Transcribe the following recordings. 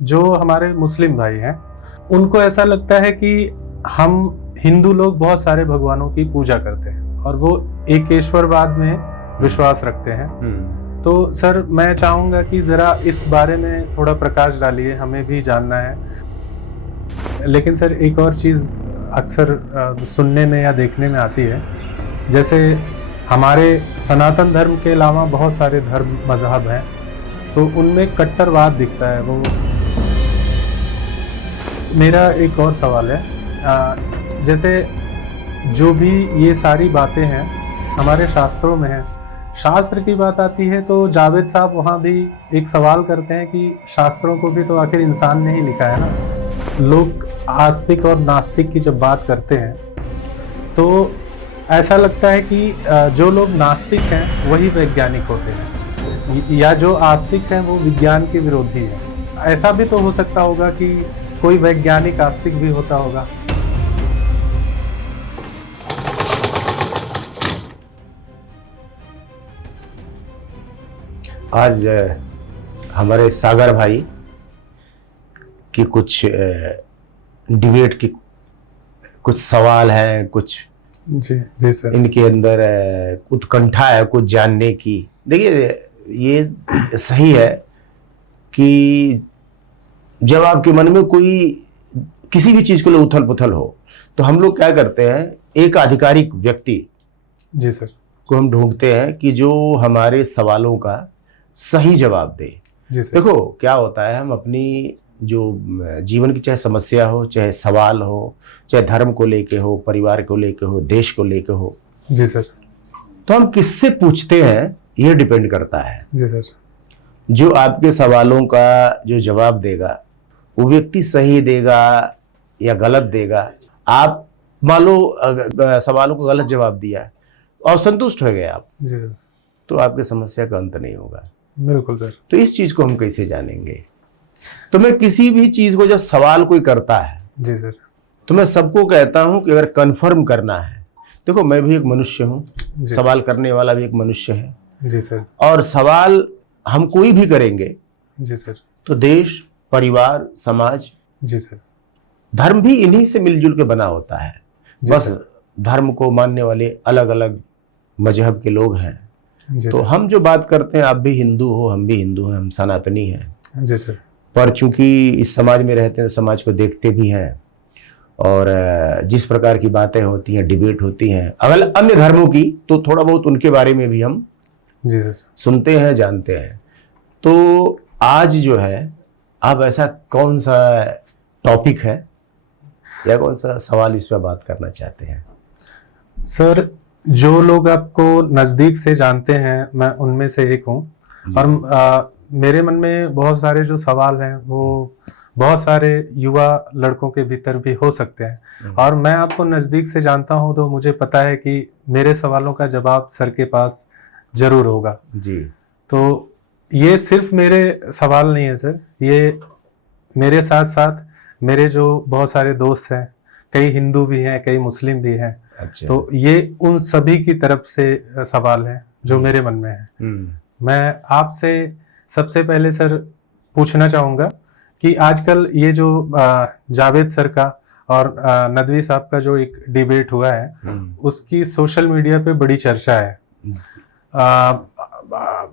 जो हमारे मुस्लिम भाई हैं, उनको ऐसा लगता है कि हम हिंदू लोग बहुत सारे भगवानों की पूजा करते हैं और वो एकेश्वरवाद में विश्वास रखते हैं। तो सर, मैं चाहूंगा कि जरा इस बारे में थोड़ा प्रकाश डालिए, हमें भी जानना है। लेकिन सर, एक और चीज अक्सर सुनने में या देखने में आती है, जैसे हमारे सनातन धर्म के अलावा बहुत सारे धर्म मजहब हैं, तो उनमें कट्टरवाद दिखता है। वो मेरा एक और सवाल है, जैसे जो भी ये सारी बातें हैं हमारे शास्त्रों में हैं, शास्त्र की बात आती है तो जावेद साहब वहाँ भी एक सवाल करते हैं कि शास्त्रों को भी तो आखिर इंसान ने ही लिखा है ना। लोग आस्तिक और नास्तिक की जब बात करते हैं तो ऐसा लगता है कि जो लोग नास्तिक हैं वही वैज्ञानिक होते हैं, या जो आस्तिक हैं वो विज्ञान के विरोधी हैं। ऐसा भी तो हो सकता होगा कि कोई वैज्ञानिक आस्तिक भी होता होगा। आज हमारे सागर भाई की कुछ डिबेट की कुछ सवाल हैं, कुछ जी सर, इनके अंदर उत्कंठा है कुछ जानने की। देखिए, ये सही है कि जब आपके मन में कोई किसी भी चीज को लेकर उथल पुथल हो तो हम लोग क्या करते हैं, एक आधिकारिक व्यक्ति जी सर, को हम ढूंढते हैं कि जो हमारे सवालों का सही जवाब दे। जी सर। देखो क्या होता है, हम अपनी जो जीवन की चाहे समस्या हो, चाहे सवाल हो, चाहे धर्म को लेके हो, परिवार को लेके हो, देश को लेके हो, जी सर, तो हम किससे पूछते हैं ये डिपेंड करता है। जी सर, जो आपके सवालों का जो जवाब देगा वो व्यक्ति सही देगा या गलत देगा। आप मान लो सवालों को गलत जवाब दिया और संतुष्ट हो गए आप, जी सर, तो आपकी समस्या का अंत नहीं होगा। बिल्कुल सर। तो इस चीज को हम कैसे जानेंगे? तो मैं किसी भी चीज को जब सवाल कोई करता है जी सर, तो मैं सबको कहता हूं कि अगर कंफर्म करना है, देखो मैं भी एक मनुष्य हूं, सवाल करने वाला भी एक मनुष्य है। जी सर, और सवाल हम कोई भी करेंगे जी सर, तो देश, परिवार, समाज, जी सर, धर्म भी इन्हीं से मिलजुल के बना होता है। बस धर्म को मानने वाले अलग अलग मजहब के लोग हैं। तो हम जो बात करते हैं, आप भी हिंदू हो, हम भी हिंदू हैं, हम सनातनी हैं। जी सर। पर चूंकि इस समाज में रहते हैं, समाज को देखते भी हैं, और जिस प्रकार की बातें होती हैं, डिबेट होती हैं अगर अन्य धर्मों की, तो थोड़ा बहुत उनके बारे में भी हम जी सर सुनते हैं, जानते हैं। तो आज जो है, आप ऐसा कौन सा टॉपिक है या कौन सा सवाल इस पर बात करना चाहते हैं? सर, जो लोग आपको नजदीक से जानते हैं, मैं उनमें से एक हूँ, और मेरे मन में बहुत सारे जो सवाल हैं वो बहुत सारे युवा लड़कों के भीतर भी हो सकते हैं, और मैं आपको नजदीक से जानता हूँ तो मुझे पता है कि मेरे सवालों का जवाब सर के पास जरूर होगा जी। तो ये सिर्फ मेरे सवाल नहीं है सर, ये मेरे साथ साथ मेरे जो बहुत सारे दोस्त हैं, कई हिंदू भी हैं, कई मुस्लिम भी हैं। अच्छा। तो ये उन सभी की तरफ से सवाल है जो मेरे मन में है। मैं आपसे सबसे पहले सर पूछना चाहूँगा कि आजकल ये जो जावेद सर का और नदवी साहब का जो एक डिबेट हुआ है, उसकी सोशल मीडिया पे बड़ी चर्चा है।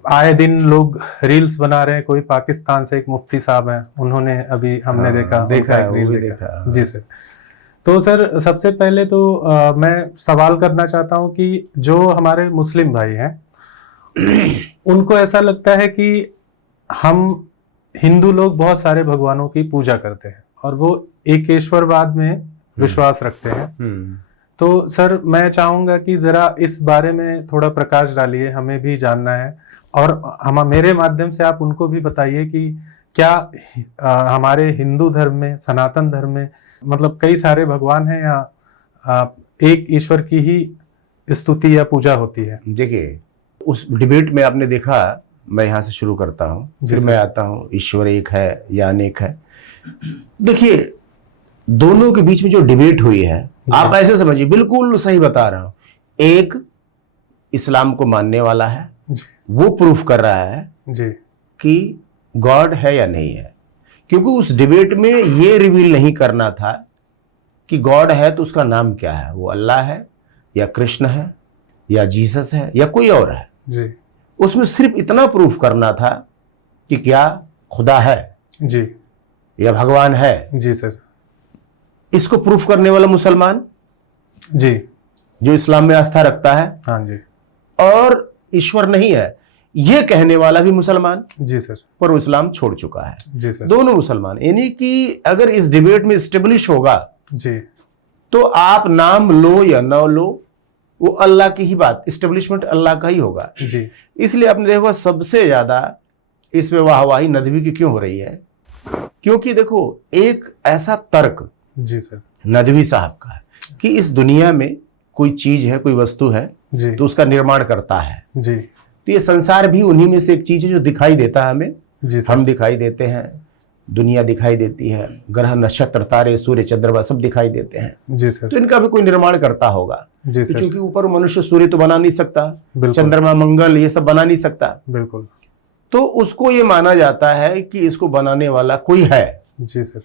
आए दिन लोग रील्स बना रहे हैं। कोई पाकिस्तान से एक मुफ्ती साहब हैं, उन्होंने अभी हमने देखा एक रील देखा। जी सर। तो सर, सबसे पहले तो मैं सवाल करना चाहता हूं कि जो हमारे मुस्लिम भाई हैं उनको ऐसा लगता है कि हम हिंदू लोग बहुत सारे भगवानों की पूजा करते हैं और वो एकेश्वरवाद में विश्वास रखते हैं। तो सर, मैं चाहूंगा कि जरा इस बारे में थोड़ा प्रकाश डालिए, हमें भी जानना है, और मेरे माध्यम से आप उनको भी बताइए कि क्या हमारे हिंदू धर्म में, सनातन धर्म में, मतलब कई सारे भगवान हैं या एक ईश्वर की ही स्तुति या पूजा होती है? देखिए, उस डिबेट में आपने देखा, मैं यहाँ से शुरू करता हूँ, फिर मैं आता हूँ ईश्वर एक है या अनेक है। देखिए, दोनों के बीच में जो डिबेट हुई है, आप ऐसे समझिए, बिल्कुल सही बता रहा हूं। एक इस्लाम को मानने वाला है, वो प्रूफ कर रहा है जी कि गॉड है या नहीं है। क्योंकि उस डिबेट में ये रिवील नहीं करना था कि गॉड है तो उसका नाम क्या है, वो अल्लाह है या कृष्ण है या जीसस है या कोई और है जी उसमें सिर्फ इतना प्रूफ करना था कि क्या खुदा है जी या भगवान है। जी सर इसको प्रूफ करने वाला मुसलमान जी जो इस्लाम में आस्था रखता है, हाँ जी और ईश्वर नहीं है ये कहने वाला भी मुसलमान, जी सर पर वो इस्लाम छोड़ चुका है। जी सर दोनों मुसलमान, यानी कि अगर इस डिबेट में स्टेब्लिश होगा जी तो आप नाम लो या न लो, वो अल्लाह की ही बात, स्टेब्लिशमेंट अल्लाह का ही होगा। जी इसलिए आपने देखो सबसे ज्यादा इसमें वाहवाही नदवी की क्यों हो रही है, क्योंकि देखो एक ऐसा तर्क जी सर नदवी साहब का है कि इस दुनिया में कोई चीज है, कोई वस्तु है जी तो उसका निर्माण करता है। जी तो ये संसार भी उन्हीं में से एक चीज है जो दिखाई देता है हमें, जी सर हम दिखाई देते हैं, दुनिया दिखाई देती है, ग्रह नक्षत्र तारे सूर्य चंद्रमा सब दिखाई देते हैं, जी सर तो इनका भी कोई निर्माण करता होगा। जी सर क्योंकि ऊपर मनुष्य सूर्य तो बना नहीं सकता, बिल्कुल चंद्रमा मंगल ये सब बना नहीं सकता, बिल्कुल तो उसको ये माना जाता है कि इसको बनाने वाला कोई है। जी सर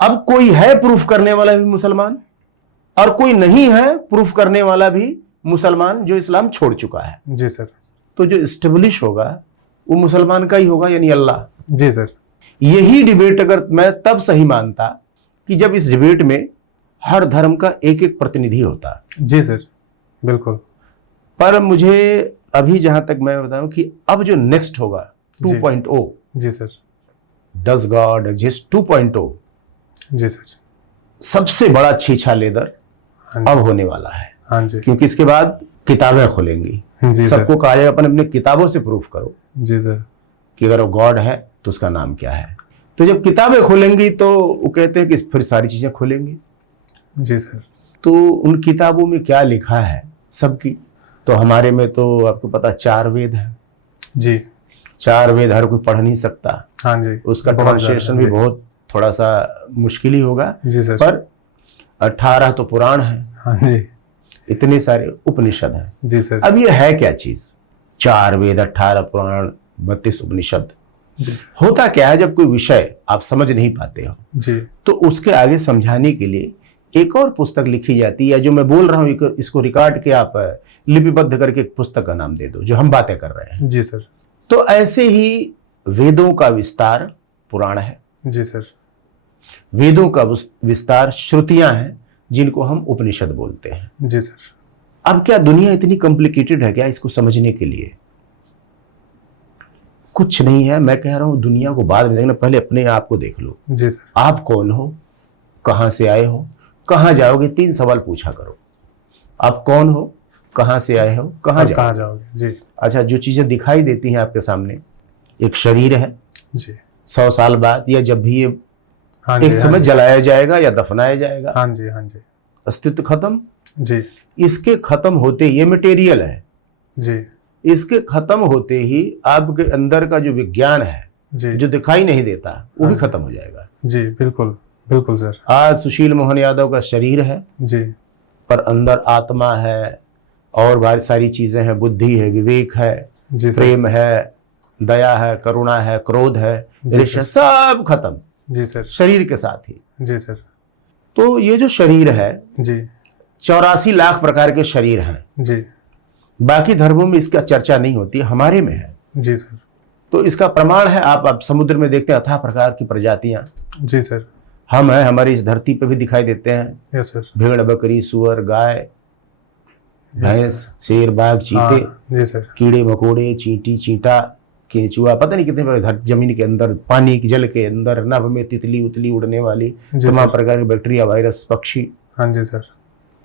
अब कोई है प्रूफ करने वाला भी मुसलमान, और कोई नहीं है प्रूफ करने वाला भी मुसलमान जो इस्लाम छोड़ चुका है। जी सर तो जो स्टेब्लिश होगा वो मुसलमान का ही होगा, यानी अल्लाह। जी सर यही डिबेट अगर मैं तब सही मानता कि जब इस डिबेट में हर धर्म का एक एक प्रतिनिधि होता। जी सर बिल्कुल पर मुझे अभी जहां तक मैं बताऊं कि अब जो नेक्स्ट होगा जी। 2.0, जी सर डज गॉड एग्जिस्ट 2.0, जी सर सबसे बड़ा छीछा लेदर हाँ अब जी होने वाला है। हाँ जी क्योंकि इसके बाद किताबें खुलेंगी, जी सर सबको कहा जाएगा अपने अपने किताबों से प्रूफ करो जी सर कि अगर वो गॉड है तो उसका नाम क्या है। तो जब किताबें खुलेंगी तो वो कहते हैं कि फिर सारी चीजें खुलेंगी। जी सर तो उन किताबों में क्या लिखा है सबकी, तो हमारे में तो आपको पता 4 वेद है। जी 4 वेद हर कोई पढ़ नहीं सकता, हाँ जी उसका बहुत ट्रांसलेशन ज़्यादा, भी जी। बहुत थोड़ा सा मुश्किल ही होगा। जी सर पर 18 तो पुराण है, हाँ जी इतने सारे उपनिषद हैं। जी सर अब ये है क्या चीज, 4 वेद 18 पुराण 32 उपनिषद। जी सर होता क्या है, जब कोई विषय आप समझ नहीं पाते हो जी तो उसके आगे समझाने के लिए एक और पुस्तक लिखी जाती है। जो मैं बोल रहा हूँ इसको रिकॉर्ड के आप लिपिबद्ध करके एक पुस्तक का नाम दे दो जो हम बातें कर रहे हैं। जी सर तो ऐसे ही वेदों का विस्तार पुराण है, जी सर वेदों का विस्तार श्रुतियां हैं जिनको हम उपनिषद बोलते हैं। जी सर अब क्या दुनिया इतनी कॉम्प्लिकेटेड है क्या इसको समझने के लिए? कुछ नहीं है। मैं कह रहा हूं दुनिया को बाद में देखना, पहले अपने आप को देख लो। जी सर आप कौन हो, कहां से आए हो, कहां जाओगे, 3 सवाल पूछा करो। आप कौन हो, कहां से आए हो, कहां अब कहाँ जाओगे। जाओगे? जी अच्छा, जो चीजें दिखाई देती हैं आपके सामने, एक शरीर है, जी 100 साल बाद या जब भी ये हाँ जी एक हाँ समय जी जलाया जाएगा या दफनाया जाएगा, हाँ जी हाँ जी अस्तित्व खत्म। जी इसके खत्म होते, ये मटेरियल है, जी इसके खत्म होते ही आपके अंदर का जो विज्ञान है जी जो दिखाई नहीं देता वो भी हाँ। खत्म हो जाएगा। जी बिल्कुल बिल्कुल सर आज सुशील मोहन यादव का शरीर है जी पर अंदर आत्मा है और बहुत सारी चीजें हैं, बुद्धि है, विवेक है, जी सर प्रेम है, दया है, करुणा है, क्रोध है, जी ईर्ष्या, सब खत्म जी सर शरीर के साथ ही। जी सर तो ये जो शरीर है, जी 84 लाख प्रकार के शरीर हैं। जी बाकी धर्मों में इसका चर्चा नहीं होती, हमारे में है। जी सर तो इसका प्रमाण है, आप समुद्र में देखते हैं अथाह प्रकार की प्रजातियां। जी सर हम हैं, हमारी इस धरती पे भी दिखाई देते हैं, यस सर भेड़, बकरी, सुअर, गाय, यस भैंस, शेर, बाघ, चीते, हाँ जी सर कीड़े मकोड़े, चींटी, चींटा, केंचुआ, पता नहीं कितने जमीन के अंदर, पानी के जल के अंदर, नभ में तितली उतली उड़ने वाली, जी तमाम सर प्रकार के बैक्टीरिया, वायरस, पक्षी। हाँ जी सर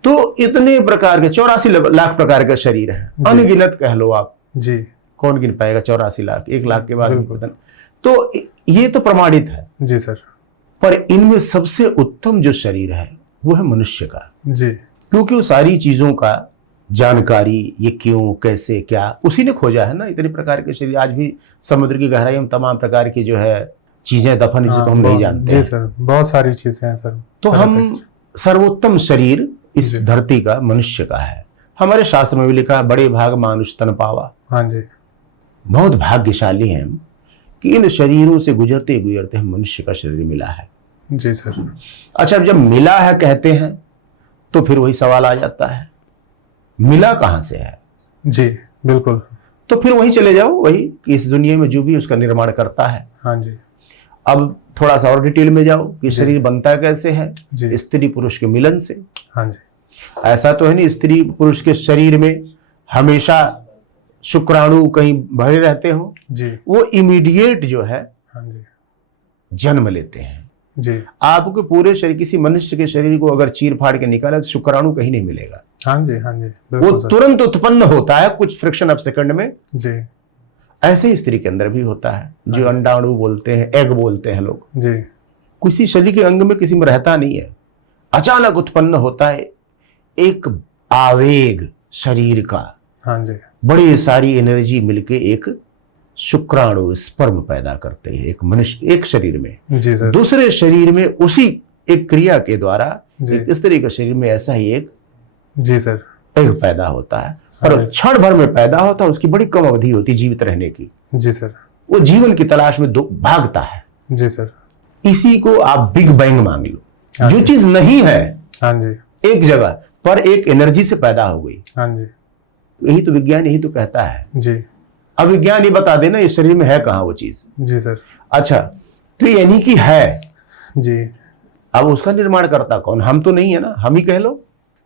तो इतने प्रकार के 84 लाख प्रकार का शरीर है, जी। अनगिनत कह लो आप। जी कौन गिन पाएगा 84 लाख, 1 लाख के बाद भी बिल्कुल। पता नहीं। तो ये तो प्रमाणित है, जी सर पर इनमें सबसे उत्तम जो शरीर है वो है मनुष्य का, जी क्योंकि वो सारी चीजों का जानकारी, ये क्यों, कैसे, क्या, उसी ने खोजा है ना। इतने प्रकार के शरीर, आज भी समुद्र की गहराई में तमाम प्रकार की जो है चीजें दफन, जिसे तो हम नहीं जानते जी हैं। सर बहुत सारी चीजें हैं सर। तो तरह हम सर्वोत्तम शरीर इस जी। धरती का मनुष्य का है। हमारे शास्त्र में भी लिखा है, बड़े भाग मानुष तन पावा। हाँ जी बहुत भाग्यशाली हैं हम कि इन शरीरों से गुजरते गुजरते हम मनुष्य का शरीर मिला है। जी सर। अच्छा, जब मिला है कहते हैं तो फिर वही सवाल आ जाता है, मिला कहां से है? जी बिल्कुल। तो फिर वहीं चले जाओ, वही कि इस दुनिया में जो भी उसका निर्माण करता है। हाँ जी। अब थोड़ा सा और डिटेल में जाओ कि शरीर बनता कैसे है? जी। स्त्री पुरुष के मिलन से। हाँ जी। ऐसा तो है नहीं स्त्री पुरुष के शरीर में हमेशा शुक्राणु कहीं भरे रहते हो। जी। वो इमीडिएट जो है हाँ जी। जन्म लेते हैं। जी। आपके पूरे शरीर, किसी मनुष्य के शरीर को अगर चीर फाड़ के निकाला तो शुक्राणु कहीं नहीं मिलेगा। हाँ जी। हाँ जी वो बिल्कुल सर। तुरंत उत्पन्न होता है कुछ फ्रिक्शन ऑफ सेकंड में। जी। ऐसे ही स्त्री के अंदर भी होता है, जो अंडाणु बोलते हैं, एग बोलते हैं लोग। जी। किसी शरीर के अंग में किसी में रहता नहीं है, अचानक उत्पन्न होता है एक आवेग शरीर का। हाँ जी। बड़ी सारी एनर्जी मिलके एक शुक्राणु स्पर्म पैदा करते हैं एक मनुष्य, एक शरीर में। जी सर। दूसरे शरीर में उसी एक क्रिया के द्वारा जी। एक स्त्री के शरीर में ऐसा ही एक जी सर। एग पैदा होता है, हाँ और क्षण भर में पैदा होता है। उसकी बड़ी कम अवधि होती है जीवित रहने की। जी सर। वो जीवन की तलाश में भागता है। जी सर। इसी को आप बिग बैंग मान लो। हाँ जो जी। चीज नहीं है हाँ जी। एक जगह पर एक एनर्जी से पैदा हो गई। हाँ जी। यही तो विज्ञान, यही तो कहता है। जी। अब विज्ञान ही बता देना इस शरीर में है कहां वो चीज। जी सर। अच्छा, तो यानी कि है। जी। अब उसका निर्माण करता कौन? हम तो नहीं है ना, हम ही कह लो।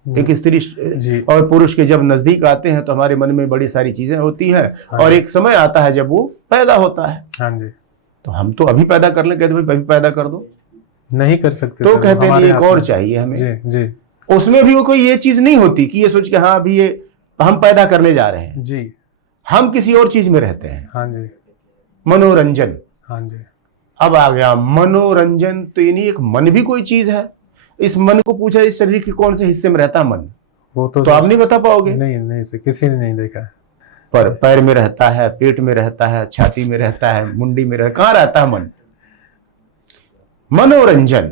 एक स्त्री जी। और पुरुष के जब नजदीक आते हैं तो हमारे मन में बड़ी सारी चीजें होती है। हाँ। और एक समय आता है जब वो पैदा होता है। हाँ जी। तो हम तो अभी पैदा कर ले, कहते भाई अभी पैदा कर दो, नहीं कर सकते तो सर, कहते हैं हमारे एक हाथ और में। चाहिए हमें। जी। जी। उसमें भी वो कोई ये चीज नहीं होती कि ये सोच के हाँ अभी ये हम पैदा करने जा रहे हैं। जी। हम किसी और चीज में रहते हैं। हाँ जी। मनोरंजन। हाँ जी। अब आ गया मनोरंजन, तो यानी एक मन भी कोई चीज है। इस मन को पूछा इस शरीर के कौन से हिस्से में रहता है मन, वो तो तो आप नहीं बता पाओगे। नहीं नहीं सर, किसी ने नहीं देखा है। पर पैर में रहता है, पेट में रहता है, छाती में रहता है, मुंडी में रहता है, कहां रहता है मन? मनोरंजन।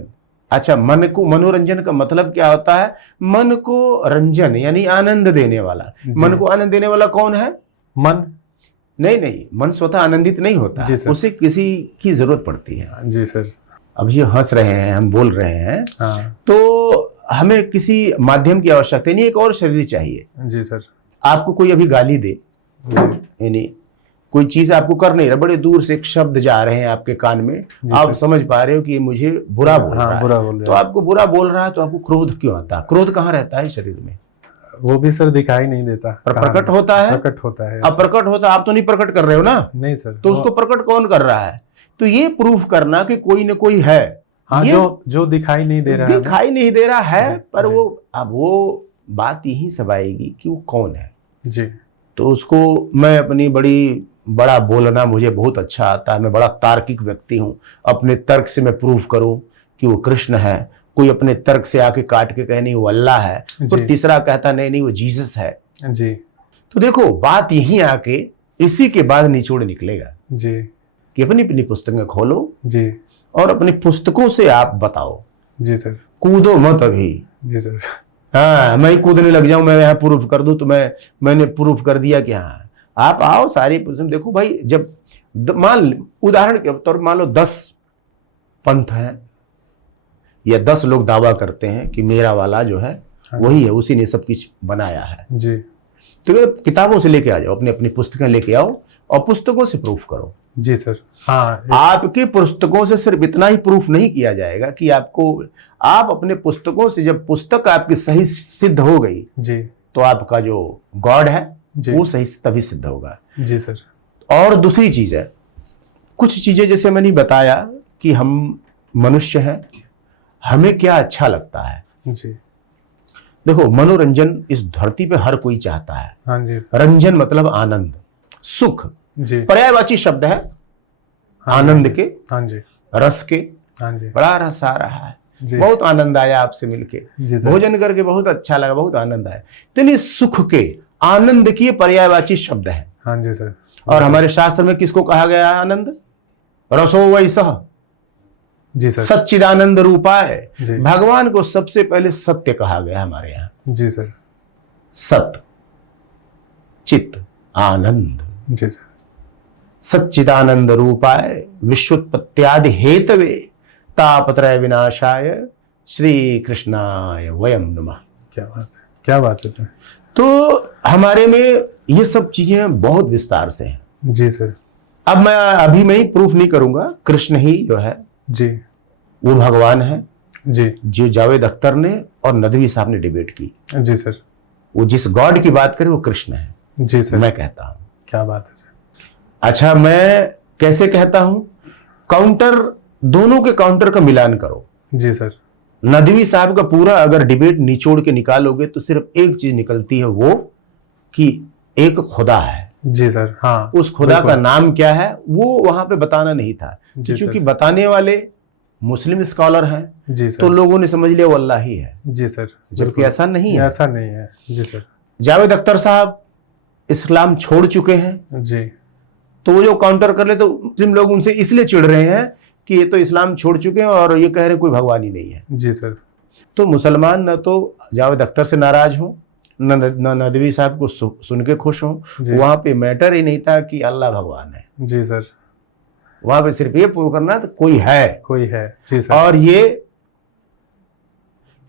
अच्छा, मन को मनोरंजन का मतलब क्या होता है? मन को रंजन यानी आनंद देने वाला। मन को आनंद देने वाला कौन है? मन। नहीं नहीं, मन स्वतः आनंदित नहीं होता, जी सर। उसे किसी की जरूरत पड़ती है। जी सर। अब ये हंस रहे हैं, हम बोल रहे हैं, हाँ। तो हमें किसी माध्यम की आवश्यकता नहीं, एक और शरीर चाहिए। जी सर। आपको कोई अभी गाली दे, जी। यानी कोई चीज आपको कर नहीं रहा, बड़े दूर से एक शब्द जा रहे हैं आपके कान में, आप समझ पा रहे हो कि ये मुझे बुरा बोल रहा है। बुरा बोल रहा तो आपको बुरा बोल रहा है तो आपको क्रोध क्यों आता है? क्रोध कहाँ रहता है शरीर में? वो भी सर दिखाई नहीं देता, पर प्रकट होता है। प्रकट होता है। अब प्रकट होता है, आप तो नहीं प्रकट कर रहे हो ना। नहीं सर। तो उसको प्रकट कौन कर रहा है? तो ये प्रूफ करना कि कोई न कोई है। हाँ, ये जो दिखाई नहीं दे रहा है, दिखाई नहीं दे रहा है, जी, पर जी। वो अब वो बात यही सब आएगी कि वो कौन है। जी। तो उसको मैं अपनी बड़ा बोलना मुझे बहुत अच्छा आता है, मैं बड़ा तार्किक व्यक्ति हूँ। अपने तर्क से मैं प्रूफ करूं कि वो कृष्ण है, कोई अपने तर्क से आके काट के कहे नहीं वो अल्लाह है, और तीसरा कहता नहीं नहीं वो जीसस है। जी। तो देखो बात यहीं आके इसी के बाद निचोड़ निकलेगा जी। कि अपनी अपनी पुस्तकें खोलो जी। और अपनी पुस्तकों से आप बताओ। जी सर। कूदो मत अभी। जी सर। हाँ, मैं ही कूदने लग जाऊं, मैं यहाँ प्रूफ कर दूं तो मैंने प्रूफ कर दिया कि हाँ। आप आओ सारी पुस्तक देखो भाई। जब उदाहरण के तौर मान लो 10 पंथ है या 10 लोग दावा करते हैं कि मेरा वाला जो है वही है, उसी ने सब कुछ बनाया है। जी। तो किताबों से लेके आ जाओ, अपनी अपनी पुस्तकें लेके आओ और पुस्तकों से प्रूफ करो। जी सर। हाँ। आपकी पुस्तकों से सिर्फ इतना ही प्रूफ नहीं किया जाएगा कि आप अपने पुस्तकों से, जब पुस्तक आपकी सही सिद्ध हो गई जी, तो आपका जो गॉड है जी। वो सही तभी सिद्ध होगा। जी सर। और दूसरी चीज है, कुछ चीजें जैसे मैंने बताया कि हम मनुष्य हैं, हमें क्या अच्छा लगता है। जी। देखो मनोरंजन इस धरती पे हर कोई चाहता है। हाँ जी। रंजन मतलब आनंद, सुख, जी। पर्यायवाची शब्द है। हाँ आनंद के, हाँ जी। रस के। हाँ जी। बड़ा रस आ रहा है, जी। बहुत आनंद आया आपसे मिलके, जी सर। भोजन करके बहुत अच्छा लगा, बहुत आनंद आया। तो ये सुख के, आनंद की पर्यायवाची शब्द है। हाँ जी सर। और हमारे शास्त्र में किसको कहा गया है आनंद? रसो वैसह जी सर। सच्चिदानंद रूपाय। जी। भगवान को सबसे पहले सत्य कहा गया हमारे यहाँ। जी सर। सत, चित, आनंद। जी सर। सच्चिदानंद रूपाय विश्वोत्पत्त्यादि हेतवे तापत्रय विनाशाय श्री कृष्णाय वयम नमः। क्या बात है, क्या बात है सर। तो हमारे में ये सब चीजें बहुत विस्तार से हैं। जी सर। अब मैं अभी मैं ही प्रूफ नहीं करूंगा, कृष्ण ही जो है जी वो भगवान है जी जो जावेद अख्तर ने और नदवी साहब ने डिबेट की। जी सर। वो जिस गॉड की बात करे वो कृष्ण है, जी सर। मैं कहता हूं। क्या बात है सर। अच्छा, मैं कैसे कहता हूं? काउंटर, दोनों के काउंटर का मिलान करो। जी सर। नदवी साहब का पूरा अगर डिबेट निचोड़ के निकालोगे तो सिर्फ एक चीज निकलती है, वो कि एक खुदा है। जी सर। हाँ, उस खुदा का नाम क्या है वो वहां पे बताना नहीं था, क्योंकि बताने वाले मुस्लिम स्कॉलर हैं। जी सर। तो लोगों ने समझ लिया वो अल्लाह ही है। जी सर। जबकि ऐसा नहीं है, ऐसा नहीं है। जी सर। जावेद अख्तर साहब इस्लाम छोड़ चुके हैं, जी। तो वो जो काउंटर कर ले तो मुस्लिम लोग उनसे इसलिए चिढ़ रहे हैं कि ये तो इस्लाम छोड़ चुके हैं और ये कह रहे हैं कोई भगवान ही नहीं है। जी सर। तो मुसलमान न तो जावेद अख्तर से नाराज हों, न नदवी साहब को सुन के खुश हों। वहां पे मैटर ही नहीं था कि अल्लाह भगवान है। जी सर। वहां पे सिर्फ ये प्रूव करना तो कोई है, कोई है। जी सर। और ये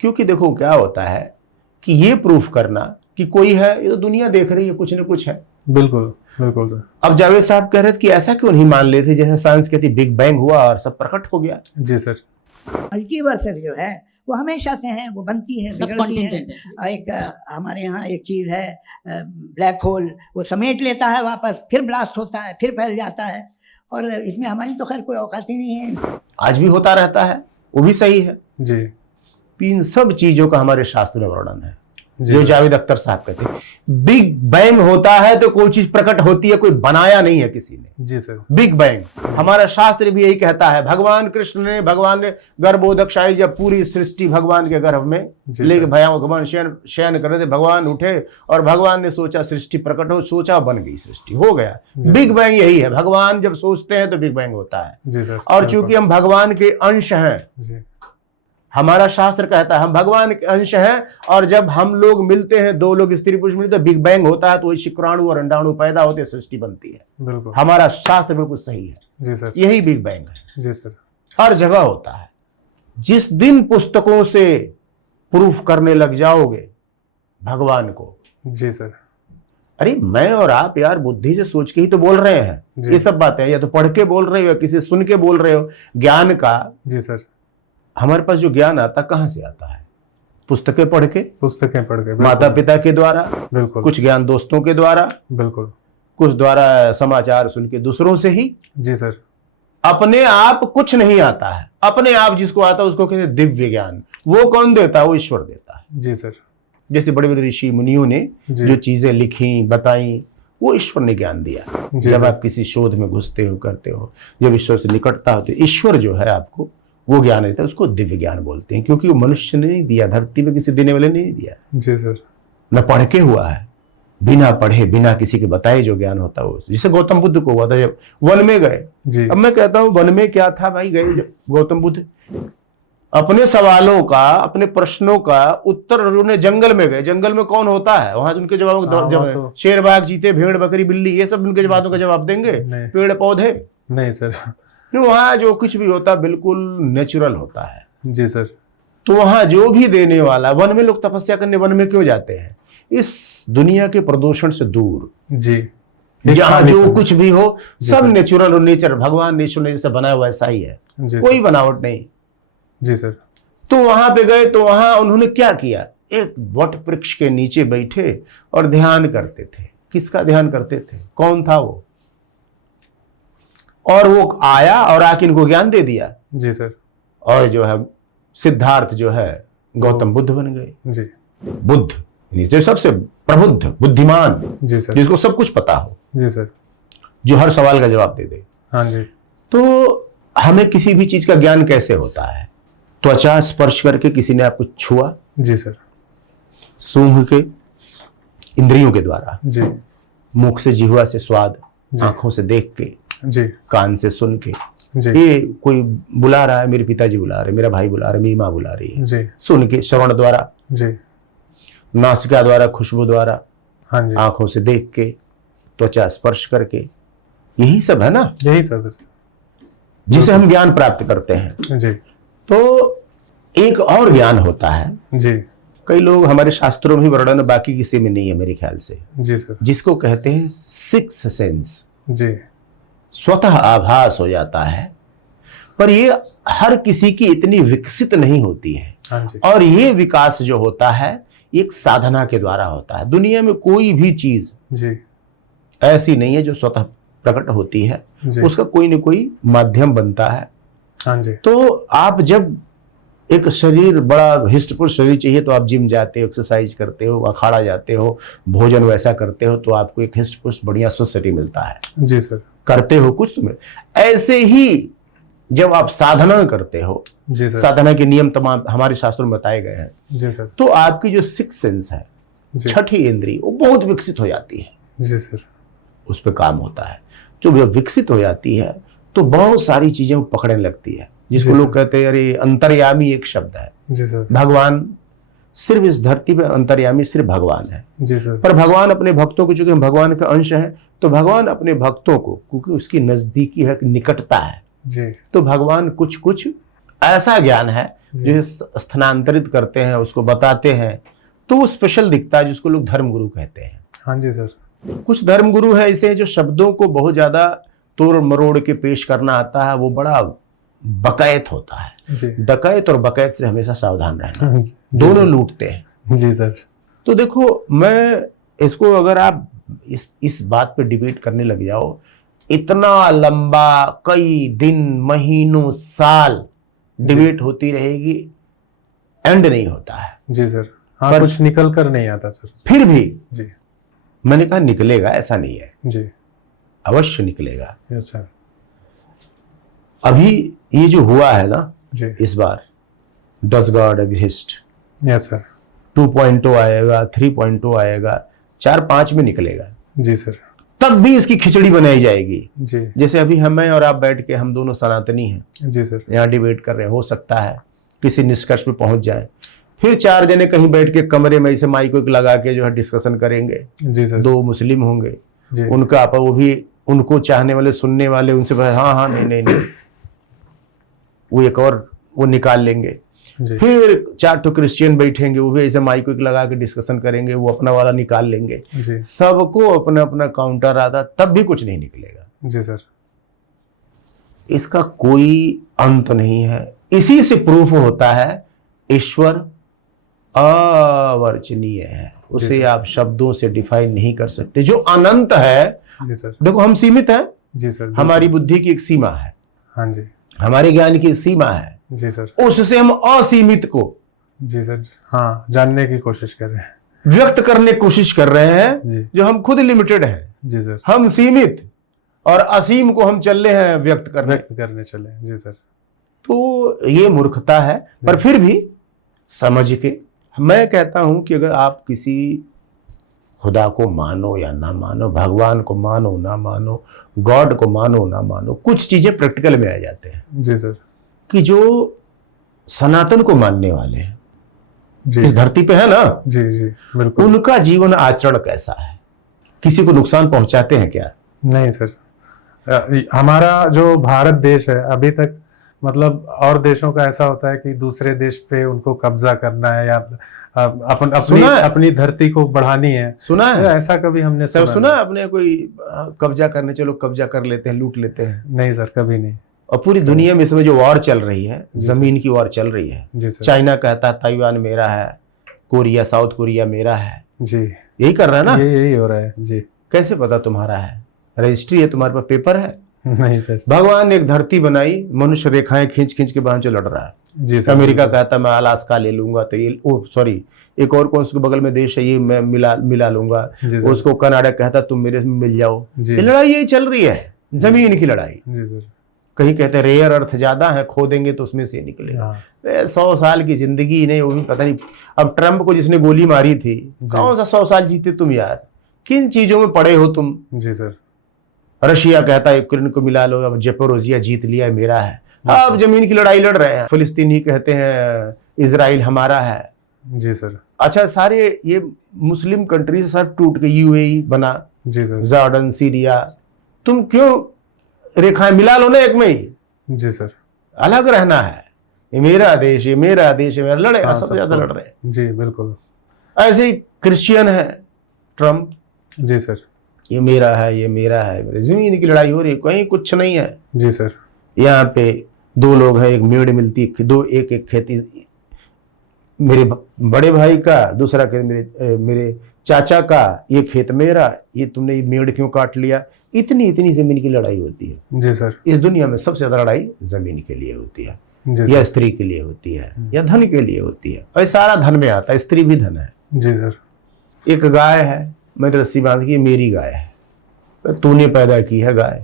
क्योंकि देखो क्या होता है कि ये प्रूफ करना कि कोई है, ये तो दुनिया देख रही है, कुछ न कुछ है। बिल्कुल बिल्कुल सर। अब जावेद साहब कह रहे थे कि ऐसा क्यों नहीं मान लेते, जैसे साइंस कहती बिग बैंग हुआ और सब प्रकट हो गया। जी सर। मल्टीवर्स जो है वो हमेशा से है, वो बनती है, बिगड़ती है। एक हमारे यहाँ एक चीज है ब्लैक होल, वो समेट लेता है वापस, फिर ब्लास्ट होता है, फिर फैल जाता है, और इसमें हमारी तो खैर कोई औकात ही नहीं है। आज भी होता रहता है, वो भी सही है। जी। इन सब चीजों का हमारे शास्त्र में वर्णन है। जी जो जावेद अख्तर साहब कहते हैं बिग बैंग होता है तो कोई चीज प्रकट होती है, कोई बनाया नहीं है किसी ने। जी सर। बिग बैंग हमारा शास्त्र भी यही कहता है। भगवान कृष्ण ने, भगवान ने गर्भोदकशाही, जब पूरी सृष्टि भगवान के गर्भ में लेके भगवान शयन कर रहे थे, भगवान उठे और भगवान ने सोचा सृष्टि प्रकट हो, सोचा बन गई सृष्टि, हो गया। बिग बैंग यही है, भगवान जब सोचते हैं तो बिग बैंग होता है। जी सर। और चूंकि हम भगवान के अंश हैं, हमारा शास्त्र कहता है हम भगवान के अंश हैं, और जब हम लोग मिलते हैं, दो लोग स्त्री पुरुष मिलते हैं, बिग बैंग होता है, तो वही शुक्राणु और अंडाणु पैदा होते हैं, सृष्टि बनती है। बिल्कुल। हमारा शास्त्र बिल्कुल सही है। जी सर। यही बिग बैंग है। जी सर। हर जगह होता है। जिस दिन पुस्तकों से प्रूफ करने लग जाओगे भगवान को, जी सर। अरे मैं और आप यार बुद्धि से सोच के ही तो बोल रहे हैं ये सब बातें, या तो पढ़ के बोल रहे हो या किसी सुन के बोल रहे हो। ज्ञान का, जी सर, हमारे पास जो ज्ञान आता कहां से आता है? पुस्तकें पढ़ के, माता पिता के द्वारा, बिल्कुल, कुछ ज्ञान दोस्तों के द्वारा, बिल्कुल, कुछ द्वारा समाचार सुन के दूसरों से ही। जी सर। अपने आप कुछ नहीं आता है। अपने आप जिसको आता है उसको कहते हैं दिव्य ज्ञान। वो कौन देता है? वो ईश्वर देता है। जी सर। जैसे बड़े बड़े ऋषि मुनियों ने जो चीजें लिखी बताई, वो ईश्वर ने ज्ञान दिया। जब आप किसी शोध में घुसते हो, करते हो, जब ईश्वर से निकटता हो, तो ईश्वर जो है आपको वो ज्ञान देता है, उसको दिव्य ज्ञान बोलते हैं, क्योंकि वो मनुष्य ने नहीं दिया, धरती में किसी देने वाले ने नहीं दिया। जी सर। न पढ़ के हुआ है, बिना पढ़े बिना किसी के बताए जो ज्ञान होता है वो, जैसे गौतम बुद्ध को हुआ था जब वन में गए। अब मैं कहता हूं वन में क्या था भाई, गए जब गौतम बुद्ध अपने सवालों का, अपने प्रश्नों का उत्तर उन्हें जंगल में गए। जंगल में कौन होता है? वहां उनके जवाब शेर बाघ चीते भेड़ बकरी बिल्ली, ये सब उनके जवाबों का जवाब देंगे? पेड़ पौधे नहीं सर। वहां जो कुछ भी होता बिल्कुल नेचुरल होता है। जी सर। तो वहां जो भी देने वाला, वन में लोग तपस्या करने वन में क्यों जाते हैं? इस दुनिया के प्रदूषण से दूर, जी, जहां जो कुछ भी हो सब नेचुरल और नेचर, भगवान ने जैसे बनाया हुआ ऐसा ही है, कोई बनावट नहीं। जी सर। तो वहां पे गए तो वहां उन्होंने क्या किया? एक वट वृक्ष के नीचे बैठे और ध्यान करते थे। किसका ध्यान करते थे? कौन था वो? और वो आया और आके इनको ज्ञान दे दिया। जी सर। और जो है सिद्धार्थ जो है गौतम बुद्ध बन गए। जी। बुद्ध जो सबसे प्रबुद्ध, बुद्धिमान, जी सर, जिसको सब कुछ पता हो। जी सर। जो हर सवाल का जवाब दे दे। हाँ जी। तो हमें किसी भी चीज का ज्ञान कैसे होता है? त्वचा स्पर्श करके किसी ने आपको छुआ? जी सर। सूंघ के, इंद्रियों के द्वारा। जी। मुख से, जिह्वा से स्वाद, आंखों से देख के, जी, कान से सुन के, जी, ये कोई बुला रहा है, मेरे पिताजी बुला रहे, मेरा भाई बुला रहा है, मेरी माँ बुला रही है, जी, सुन के, श्रवण द्वारा, जी, नासिका द्वारा, खुशबू द्वारा, हाँ जी, आंखों से देख के, त्वचा स्पर्श करके, यही सब है ना, यही सब है जिसे हम ज्ञान प्राप्त करते हैं। जी। तो एक और ज्ञान होता है, जी कई लोग हमारे शास्त्रों में वर्णन, बाकी किसी में नहीं है मेरे ख्याल से, जी सर। जिसको कहते हैं सिक्स सेंस। जी स्वतः आभास हो जाता है, पर ये हर किसी की इतनी विकसित नहीं होती है। हाँ जी। और ये विकास जो होता है एक साधना के द्वारा होता है। दुनिया में कोई भी चीज जी ऐसी नहीं है जो स्वतः प्रकट होती है, जी। उसका कोई न कोई माध्यम बनता है। हाँ जी। तो आप जब एक शरीर, बड़ा हिष्टपुष्ट शरीर चाहिए तो आप जिम जाते हो, एक्सरसाइज करते हो, अखाड़ा जाते हो, भोजन वैसा करते हो, तो आपको एक हिष्टपुष्ट बढ़िया स्वस्थ शरीर मिलता है। जी सर। करते हो कुछ तुम्हें। ऐसे ही जब आप साधना करते हो, जी सर। साधना के नियम तमाम हमारे शास्त्रों में बताए गए हैं, जी सर। तो आपकी जो सिक्स सेंस है, जी। छठी इंद्री, वो बहुत विकसित हो जाती है। जी सर। उस पर काम होता है। जो विकसित हो जाती है तो बहुत सारी चीजें वो पकड़ने लगती है, जिसको जी लोग सर। कहते हैं अरे अंतर्यामी एक शब्द है। जी सर। भगवान सिर्फ इस धरती पे अंतर्यामी सिर्फ भगवान है। जी सर। पर भगवान अपने भक्तों को, चूंकि हम भगवान का अंश है, तो भगवान अपने भक्तों को, क्योंकि उसकी नजदीकी है, निकटता है, जी। तो भगवान कुछ कुछ ऐसा ज्ञान है जो स्थानांतरित करते हैं, उसको बताते हैं, तो वो स्पेशल दिखता है, जिसको लोग धर्मगुरु कहते हैं। हाँ जी सर। कुछ धर्मगुरु है ऐसे जो शब्दों को बहुत ज्यादा तोड़ मरोड़ के पेश करना आता है, वो बड़ा बकैत होता है। जी। डकैत और बकैत से हमेशा सावधान रहना, जी दोनों सर। लूटते हैं। जी सर। तो देखो, मैं इसको, अगर आप इस बात पे डिबेट करने लग जाओ, इतना लंबा, कई दिन, महीनों, साल डिबेट होती रहेगी, एंड नहीं होता है। जी सर। हाँ, पर कुछ निकल कर नहीं आता सर। फिर भी जी। मैंने कहा निकलेगा, ऐसा नहीं है, जी। अवश्य निकलेगा। Yes sir. अभी ये जो हुआ है ना जी। इस बार, does God exist, yes sir. 2.0 आएगा, 3.0 आएगा, 4-5 में निकलेगा, जी सर। तब भी इसकी खिचड़ी बनाई जाएगी। जी। जैसे अभी मैं और आप बैठ के, हम दोनों सनातनी हैं, जी सर। यहाँ डिबेट कर रहे हैं, हो सकता है किसी निष्कर्ष पे पहुंच जाए, फिर 4 जने कहीं बैठ के कमरे में ऐसे माइक लगा के जो है डिस्कशन करेंगे। जी सर। 2 मुस्लिम होंगे, जी। उनका आप, वो भी उनको चाहने वाले, सुनने वाले, उनसे हाँ हाँ नहीं नहीं नहीं, वो एक और वो निकाल लेंगे। जी। फिर 4 तो क्रिश्चियन बैठेंगे, वो भी ऐसे माइक लगा के डिस्कशन करेंगे, वो अपना वाला निकाल लेंगे। जी। सबको अपना अपना काउंटर आता, तब भी कुछ नहीं निकलेगा। जी सर। इसका कोई अंत नहीं है। इसी से प्रूफ होता है ईश्वर अवर्चनीय है, उसे आप शब्दों से डिफाइन नहीं कर सकते। जो अनंत है, जी सर। देखो हम सीमित हैं, जी सर। हमारी बुद्धि की एक सीमा है, हाँ जी। हमारे ज्ञान की सीमा है, जी सर। उससे हम असीमित को जी सर। हाँ, जानने की कोशिश कर रहे हैं। व्यक्त करने की कोशिश कर रहे हैं, जी। जो हम खुद लिमिटेड हैं। जी सर। हम सीमित और असीम को हम चल रहे हैं व्यक्त करने चले। जी सर। तो ये मूर्खता है। पर फिर भी समझ के मैं कहता हूं कि अगर आप किसी खुदा को मानो या ना मानो, भगवान को मानो ना मानो, गॉड को मानो ना मानो, कुछ चीजें प्रैक्टिकल में आ जाते हैं। जी सर। कि जो सनातन को मानने वाले हैं, जी। इस धरती पे है ना, जी जी बिल्कुल। उनका जीवन आचरण कैसा है? किसी को नुकसान पहुंचाते हैं क्या? नहीं सर। हमारा जो भारत देश है अभी तक, मतलब और देशों का ऐसा होता है कि दूसरे देश पे उनको कब्जा करना है या अपनी धरती को बढ़ानी है। सुना है? ऐसा कभी हमने सुना अपने कोई कब्जा करने, चलो कब्जा कर लेते हैं, लूट लेते हैं? नहीं सर, कभी नहीं। और पूरी दुनिया में इस समय जो वॉर चल रही है, जमीन की वॉर चल रही है। जी सर। चाइना कहता है ताइवान मेरा है, कोरिया, साउथ कोरिया मेरा है। जी। यही कर रहा है ना? यही हो रहा है। जी। कैसे पता तुम्हारा है? रजिस्ट्री है, तुम्हारे पास पेपर है? नहीं सर। भगवान ने एक धरती बनाई, मनुष्य रेखाएं खींच खींच के बाहर जो लड़ रहा है। जी सर। अमेरिका कहता मैं अलास्का ले लूंगा, तो ये सॉरी एक और कौन सा बगल में देश है, ये मैं मिला लूंगा। उसको कनाडा कहता तुम मेरे में मिल जाओ। ये लड़ाई यही चल रही है, जमीन की लड़ाई। जी सर। कहीं कहते हैं रेयर अर्थ ज्यादा है, खो देंगे तो उसमें से निकलेगा। 100 साल की जिंदगी नहीं, वो भी पता नहीं। अब ट्रंप को जिसने गोली मारी थी, कौन सा 100 साल जीते तुम यार? किन चीजों में पड़े हो तुम? जी सर। रशिया कहता है यूक्रेन को मिला लो, अब जेपोरोजिया जीत लिया, मेरा है। अब जमीन की लड़ाई लड़ रहे हैं। फिलिस्तीनी कहते हैं इजराइल हमारा है। जी सर। अच्छा, सारे ये मुस्लिम कंट्री सब टूट के यूएई बना। जी सर। जॉर्डन, सीरिया, तुम क्यों रेखाएं मिला लो ना एक में ही। जी सर। अलग रहना है, ये मेरा देश, ये मेरा देश, ये मेरा, लड़ेगा हाँ, सबसे ज्यादा लड़ रहे हैं। जी बिल्कुल। ऐसे ही क्रिश्चियन है ट्रम्प, जी सर। ये मेरा है, ये मेरा है, मेरे जमीन की लड़ाई हो रही है, कहीं कुछ नहीं है। जी सर। यहाँ पे दो लोग हैं, एक मेड़ मिलती, दो एक एक खेती, मेरे बड़े भाई का, दूसरा मेरे चाचा का, ये खेत मेरा, ये तुमने ये मेड़ क्यों काट लिया। इतनी इतनी जमीन की लड़ाई होती है। जी सर। इस दुनिया में सबसे ज्यादा लड़ाई जमीन के लिए होती है, जी या सर। स्त्री के लिए होती है, या धन के लिए होती है। और सारा धन में आता है, स्त्री भी धन है। जी सर। एक गाय है, मैंने रस्सी बांध की, मेरी गाय है, तूने पैदा की है गाय।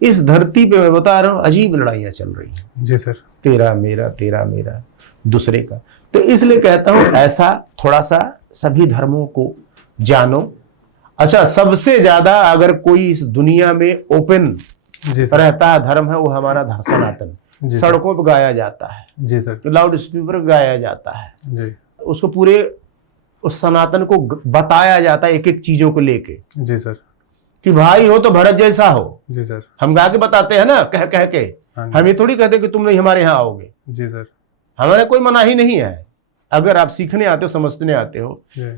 इस धरती पे मैं बता रहा हूं अजीब लड़ाइयां चल रही हैं। जी सर। तेरा मेरा, तेरा मेरा, दूसरे का। तो इसलिए कहता हूं ऐसा थोड़ा सा सभी धर्मों को जानो। अच्छा, सबसे ज्यादा अगर कोई इस दुनिया में ओपन जी सर। रहता है धर्म है, वो हमारा सनातन। जी सर। सड़कों पर गाया जाता है, जी सर। तो लाउड स्पीकर गाया जाता है, जी। उसको पूरे उस सनातन को बताया जाता है एक एक चीजों को लेके, जी सर। कि भाई हो तो भरत जैसा हो। जी सर। हम गा के बताते हैं ना, कह कह के। हाँ जी। हम ये थोड़ी कहते कि तुम नहीं हमारे यहाँ आओगे। जी सर। हमारा कोई मनाही नहीं है, अगर आप सीखने आते हो, समझने आते हो। जी।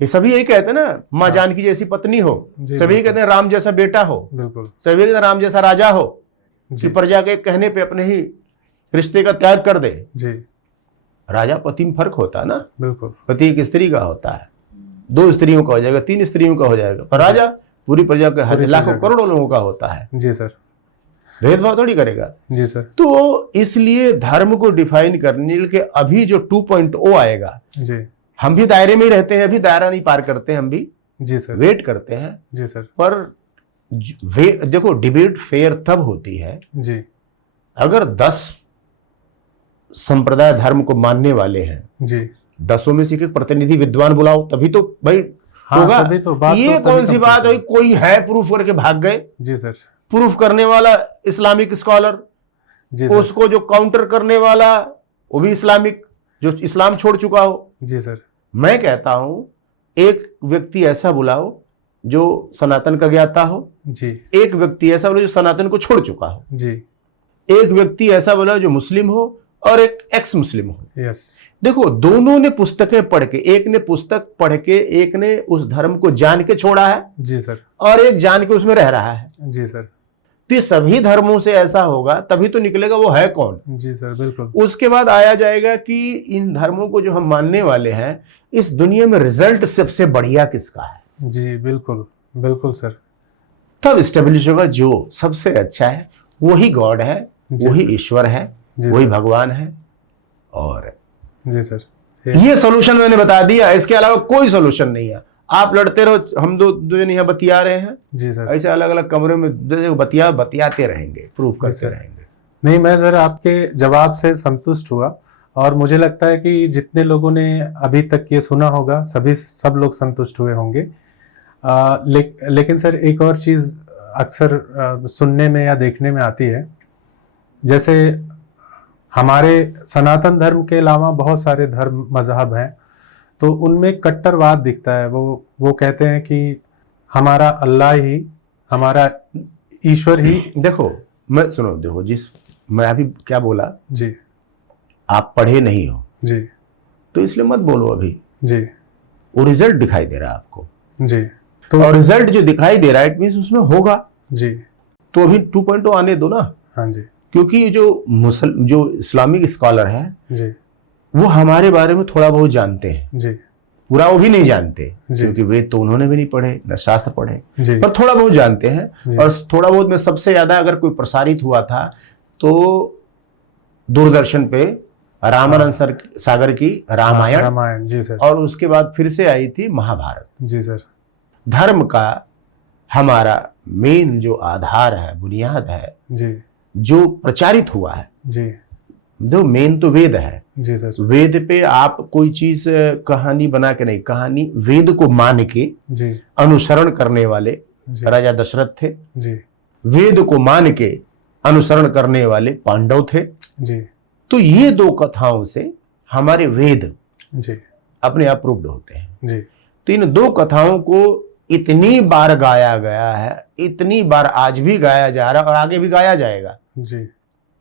ये सभी यही कहते हैं ना, माँ जानकी जैसी पत्नी हो, जी, सभी बिल्कुल। कहते हैं राम जैसा बेटा हो, बिल्कुल। सभी कहते हैं राम जैसा राजा हो, जी। कि प्रजा के कहने पे अपने ही रिश्ते का त्याग कर दे। जी राजा पति में फर्क होता है ना, बिल्कुल। पति एक स्त्री का होता है, 2 स्त्रियों का हो जाएगा, 3 स्त्रियों का हो जाएगा, पर राजा पूरी प्रजा का, पूरी लाखों प्रजा का। करोड़ों लोगों का होता है। जी सर। भेदभाव थोड़ी करेगा। जी सर। तो इसलिए धर्म को डिफाइन करने के अभी जो 2.0 आएगा, जी। हम भी दायरे में ही रहते हैं, अभी दायरा नहीं पार करते हैं, हम भी जी सर। वेट करते हैं। जी सर। पर देखो, डिबेट फेयर तब होती है जी। अगर 10 संप्रदाय धर्म को मानने वाले हैं, जी। 10 में से एक प्रतिनिधि विद्वान बुलाओ, तभी तो भाई हाँ, होगा। तभी तो बात ये तो तभी कौन सी complete बात हुई, होगी। कोई है प्रूफ करके भाग गए। जी सर। प्रूफ करने वाला इस्लामिक स्कॉलर, जी सर। उसको जो काउंटर करने वाला वो भी इस्लामिक, जो इस्लाम छोड़ चुका हो। जी सर। मैं कहता हूं एक व्यक्ति ऐसा बुलाओ जो सनातन का ज्ञाता हो, जी। एक व्यक्ति ऐसा बुलाओ जो सनातन को छोड़ चुका हो, जी। एक व्यक्ति ऐसा बुलाओ जो मुस्लिम हो और एक एक्स मुस्लिम हो। यस। देखो, दोनों ने पुस्तकें पढ़ के, एक ने पुस्तक पढ़ के, एक ने उस धर्म को जान के छोड़ा है, जी सर। और एक जान के उसमें रह रहा है। जी सर। तो ये सभी धर्मों से ऐसा होगा, तभी तो निकलेगा वो है कौन। जी सर। बिल्कुल। उसके बाद आया जाएगा कि इन धर्मों को जो हम मानने वाले हैं, इस दुनिया में रिजल्ट सबसे बढ़िया किसका है। जी बिल्कुल। बिल्कुल सर। तब स्टेब्लिश होगा जो सबसे अच्छा है, वही गॉड है, जी वही सर। ईश्वर है, जी वही सर। भगवान है। और जी सर। ये सोल्यूशन मैंने बता दिया, इसके अलावा कोई सोल्यूशन नहीं है। आप लड़ते रहो, हम दो जन यहाँ बतिया रहे हैं, जी सर। ऐसे अलग अलग कमरे में बतियाते रहेंगे, प्रूफ करते सर। रहेंगे। नहीं, मैं सर आपके जवाब से संतुष्ट हुआ, और मुझे लगता है कि जितने लोगों ने अभी तक ये सुना होगा, सब लोग संतुष्ट हुए होंगे। लेकिन सर एक और चीज़ अक्सर सुनने में या देखने में आती है, जैसे हमारे सनातन धर्म के अलावा बहुत सारे धर्म मजहब हैं, तो उनमें कट्टरवाद दिखता है। वो कहते हैं कि हमारा अल्लाह ही, हमारा ईश्वर ही। देखो, देखो, मैं अभी क्या बोला, जी। आप पढ़े नहीं हो, जी। तो इसलिए मत बोलो अभी। जी। वो रिजल्ट दिखाई दे रहा है आपको, जी। तो और रिजल्ट जो दिखाई दे रहा है, इट मींस उसमें होगा। जी। तो अभी 2.0 आने दो ना, हाँ जी। क्योंकि जो इस्लामिक स्कॉलर है, जी। वो हमारे बारे में थोड़ा बहुत जानते हैं। जी। पूरा वो भी नहीं जानते, जी। क्योंकि वेद तो उन्होंने भी नहीं पढ़े, न शास्त्र पढ़े, जी। पर थोड़ा बहुत जानते हैं। जी। और थोड़ा बहुत में सबसे ज्यादा अगर कोई प्रसारित हुआ था तो दूरदर्शन पे रामानंद सागर की रामायण, जी सर। और उसके बाद फिर से आई थी महाभारत। जी सर। धर्म का हमारा मेन जो आधार है, बुनियाद है, जी। जो प्रचारित हुआ है, जी। जो मेन तो वेद है। जी सर। वेद पे आप कोई चीज कहानी बना के नहीं, कहानी वेद को मान के जी। अनुसरण करने वाले जी। राजा दशरथ थे, जी। वेद को मान के अनुसरण करने वाले पांडव थे। जी। तो ये 2 कथाओं से हमारे वेद जी। अपने आप प्रूव्ड होते हैं। जी। तो इन 2 कथाओं को इतनी बार गाया गया है, इतनी बार आज भी गाया जा रहा है और आगे भी गाया जाएगा। जी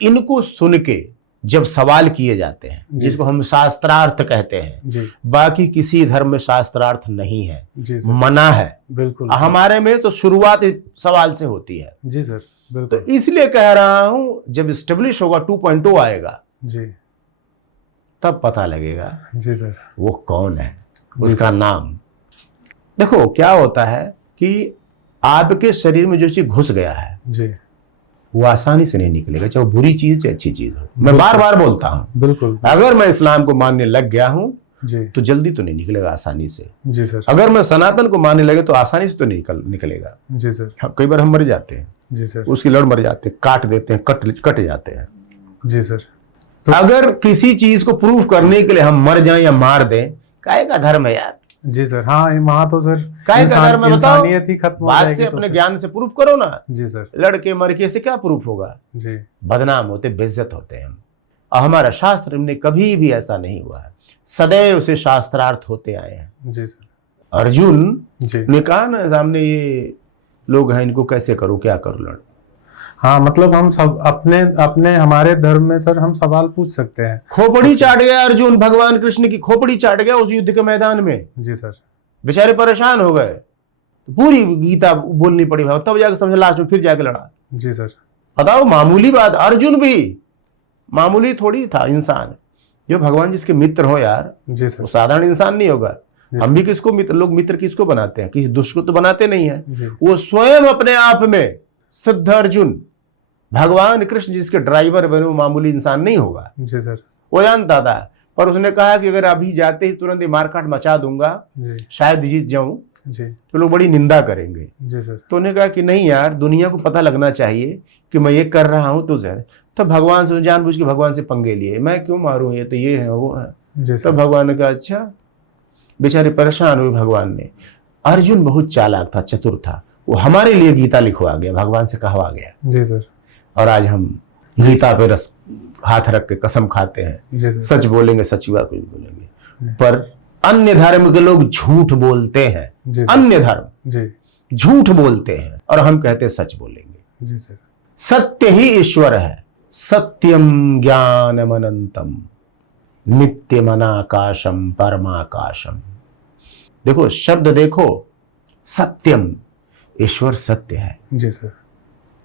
इनको सुन के जब सवाल किए जाते हैं, जिसको हम शास्त्रार्थ कहते हैं, जी बाकी किसी धर्म में शास्त्रार्थ नहीं है, जी सर, मना है। बिल्कुल हमारे में तो शुरुआत इस सवाल से होती है। जी सर, तो बिल्कुल इसलिए कह रहा हूं, जब स्टेब्लिश होगा 2.0 आएगा, जी तब पता लगेगा जी सर, वो कौन है, जी उसका सर। नाम। देखो क्या होता है कि आपके शरीर में जो चीज घुस गया है जी वो आसानी से नहीं निकलेगा, चाहे वो बुरी चीज चाहे अच्छी चीज हो। मैं बार बार बोलता हूं, बिल्कुल अगर मैं इस्लाम को मानने लग गया हूं जी तो जल्दी तो नहीं निकलेगा आसानी से। जी सर, अगर मैं सनातन को मानने लगे तो आसानी से तो नहीं निकलेगा। जी सर, कई बार हम मर जाते हैं, जी सर, उसकी लड़ मर जाते हैं, काट देते हैं, कट जाते हैं। जी सर, तो अगर किसी चीज को प्रूफ करने के लिए हम मर जाएं या मार दें, काहे का धर्म है यार? जी सर। हाँ वहाँ तो सर काहे का धर्म है बताओ? इंसानियत ही खत्म हो बात जाएगी से तो अपने फिर। ज्ञान से प्रूफ करो ना। जी सर, लड़के मर के से क्या प्रूफ होगा? जी बदनाम होते, बेइज्जत होते हैं हम। और हमारा शास्त्र में कभी भी ऐसा नहीं हुआ है, सदैव से शास्त्रार्थ होते आए हैं। जी सर, अर्जुन जी ने कहा ना, सामने ये लोग हैं, इनको कैसे करूं, क्या करूं लड़। हाँ मतलब हम सब अपने अपने हमारे धर्म में सर हम सवाल पूछ सकते हैं। खोपड़ी चाट गया अर्जुन, भगवान कृष्ण की खोपड़ी चाट गया उस युद्ध के मैदान में। जी सर, बेचारे परेशान हो गए, पूरी गीता बोलनी पड़ी भाई, तब जाके समझ, लास्ट में फिर जाके लड़ा। जी सर, बताओ मामूली बात, अर्जुन भी मामूली थोड़ी था इंसान। जो भगवान जिसके मित्र हो यार, जी वो सर, साधारण इंसान नहीं होगा। जी हम भी किसको मित्र, लोग मित्र किसको बनाते हैं? किसी दुष्ट को तो बनाते नहीं है। जी वो स्वयं अपने आप में सिद्ध अर्जुन, भगवान कृष्ण जिसके ड्राइवर बने, वो मामूली इंसान नहीं होगा। जी सर, वो जानता था, पर उसने कहा कि अगर अभी जाते ही तुरंत ही मारकाट मचा दूंगा, जी शायद जीत जाऊं, जी तो लोग बड़ी निंदा करेंगे। जी सर, तो उन्होंने कहा कि नहीं यार, दुनिया को पता लगना चाहिए कि मैं ये कर रहा हूं, तो जरा तब भगवान से जानबूझ के भगवान से पंगे लिए, मैं क्यों मारूं, ये तो ये है वो है। जी तब सर, भगवान ने कहा अच्छा। बेचारे परेशान हुए भगवान ने। अर्जुन बहुत चालाक था, चतुर था, वो हमारे लिए गीता लिखवा गया, भगवान से कहवा गया। जी सर, और आज हम गीता पे रस हाथ रख के कसम खाते हैं, जी सर, सच बोलेंगे, सच्ची बात कुछ बोलेंगे। पर अन्य धर्म के लोग झूठ बोलते हैं, जी सर, अन्य धर्म जी झूठ बोलते हैं और हम कहते हैं सच बोलेंगे। जी सर, सत्य ही ईश्वर है, सत्यम ज्ञानम अनंतम नित्यम अनाकाशम परमाकाशम। देखो शब्द देखो, सत्यम, ईश्वर सत्य है। जी सर,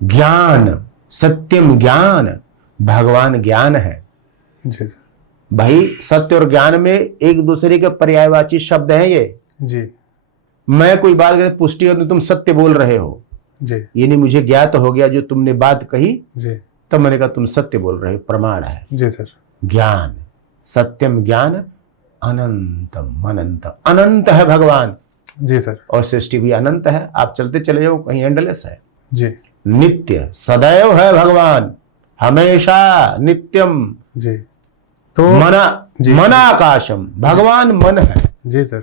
ज्ञान, सत्यम ज्ञान, भगवान ज्ञान है। जी सर, भाई सत्य और ज्ञान में एक दूसरे के पर्यायवाची शब्द हैं ये। जी मैं कोई बात कहते पुष्टि करती, तुम सत्य बोल रहे हो, जी ये नहीं मुझे ज्ञात हो गया जो तुमने बात कही, जी तब मैंने कहा तुम सत्य बोल रहे हो, प्रमाण है। जी सर, ज्ञान, सत्यम ज्ञान, अनंतम अनंत, अनंत है भगवान, जी सर, और सृष्टि भी अनंत है। आप चलते चले जाओ, कहीं एंडलेस है। जी नित्य सदैव है भगवान, हमेशा नित्यम। जी तो मना, जी। मनाकाशम, भगवान मन है, जी सर,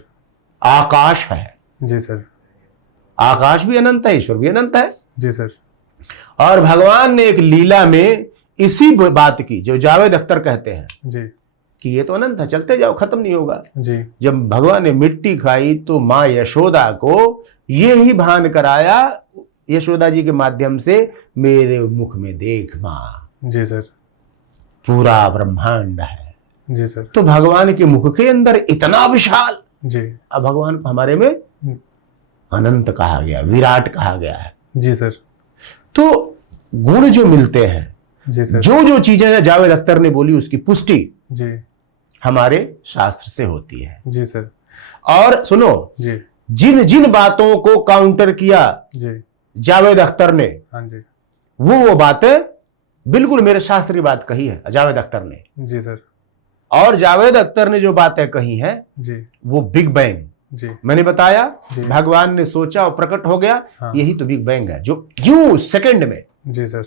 आकाश है। जी सर, आकाश भी अनंत है, ईश्वर भी अनंत है। जी सर, और भगवान ने एक लीला में इसी बात की, जो जावेद अख्तर कहते हैं जी कि ये तो अनंत है, चलते जाओ, खत्म नहीं होगा। जी जब भगवान ने मिट्टी खाई तो माँ यशोदा को ये ही भान कराया, यशोदा जी के माध्यम से, मेरे मुख में देख माँ, जी सर, पूरा ब्रह्मांड है। जी सर, तो भगवान के मुख के अंदर इतना विशाल, जी अब भगवान को हमारे में अनंत कहा गया, विराट कहा गया है। जी सर, तो गुण जो मिलते हैं, जी सर, जो जो चीजें जावेद अख्तर ने बोली उसकी पुष्टि जी हमारे शास्त्र से होती है। जी सर, और सुनो, जी जिन जिन बातों को काउंटर किया जी जावेद अख्तर ने, हाँ जी, वो बातें बिल्कुल मेरे शास्त्र की बात कही है जावेद अख्तर ने। जी सर, और जावेद अख्तर ने जो बातें कही हैं जी वो बिग बैंग, जी मैंने बताया, जी। भगवान ने सोचा और प्रकट हो गया। हाँ। यही तो बिग बैंग है, जो यूं सेकंड में। जी सर,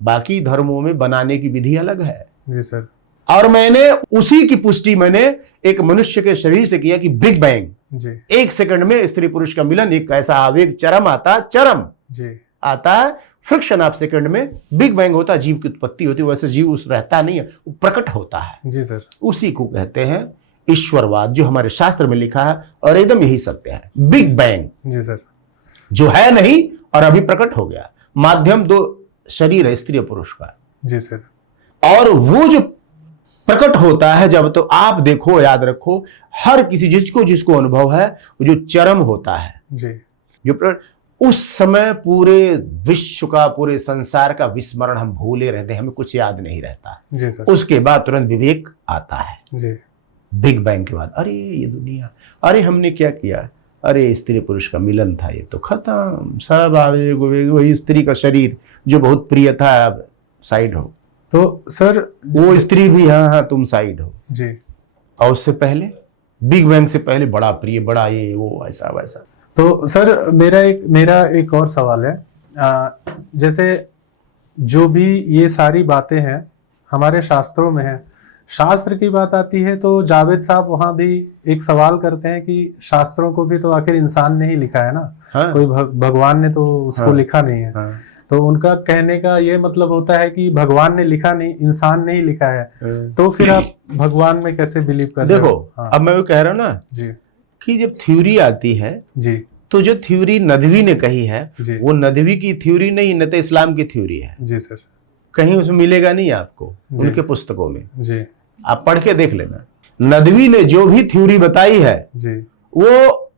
बाकी धर्मों में बनाने की विधि अलग है। जी सर, और मैंने उसी की पुष्टि मैंने एक मनुष्य के शरीर से किया कि बिग बैंग, जी एक सेकंड में स्त्री पुरुष का मिलन, एक ऐसा आवेग चरम आता, चरम जी आता है, फ्रिक्शन ऑफ सेकंड में बिग बैंग होता है, जीव की उत्पत्ति होती है। वैसे जीव उस रहता नहीं है, वो प्रकट होता है। जी सर, उसी को कहते हैं ईश्वरवाद, जो हमारे शास्त्र में लिखा है और एकदम यही सत्य है। बिग बैंग, जी सर, जो है नहीं और अभी प्रकट हो गया। माध्यम दो शरीर है, स्त्री और पुरुष का। जी सर। और वो जो प्रकट होता है जब, तो आप देखो, याद रखो, हर किसी जिसको अनुभव है, वो जो चरम होता है जी, जो उस समय पूरे विश्व का, पूरे संसार का विस्मरण हम भूले रहते हैं, हमें कुछ याद नहीं रहता। जी सर। उसके बाद तुरंत विवेक आता है। जी, बिग बैंग के बाद, अरे ये दुनिया, अरे हमने क्या किया, अरे स्त्री पुरुष का मिलन था, ये तो खत्म सब। वही स्त्री का शरीर जो बहुत प्रिय था, अब साइड हो। तो सर वो स्त्री भी, हाँ तुम साइड हो। जी। और उससे पहले, बिग बैंग से पहले बड़ा प्रिय, बड़ा ये वो, ऐसा वैसा। तो सर मेरा एक और सवाल है। जैसे जो भी ये सारी बातें हैं हमारे शास्त्रों में है, शास्त्र की बात आती है तो जावेद साहब वहां भी एक सवाल करते हैं कि शास्त्रों को भी तो आखिर इंसान ने ही लिखा है ना। हाँ। कोई भगवान ने तो उसको हाँ। लिखा नहीं है। हाँ। तो उनका कहने का ये मतलब होता है कि भगवान ने लिखा नहीं, इंसान ने ही लिखा है। तो फिर आप भगवान में कैसे बिलीव कर रहे हो? देखो, अब मैं वो कह रहा हूँ ना जी कि जब थ्योरी आती है, जी तो जो थ्योरी नदवी ने कही है, जी वो नदवी की थ्योरी नहीं, न तो इस्लाम की थ्योरी है। जी सर। कहीं उसमें मिलेगा नहीं आपको, जी। उनके पुस्तकों में जी आप पढ़ के देख लेना। नदवी ने जो भी थ्योरी बताई है, जी। वो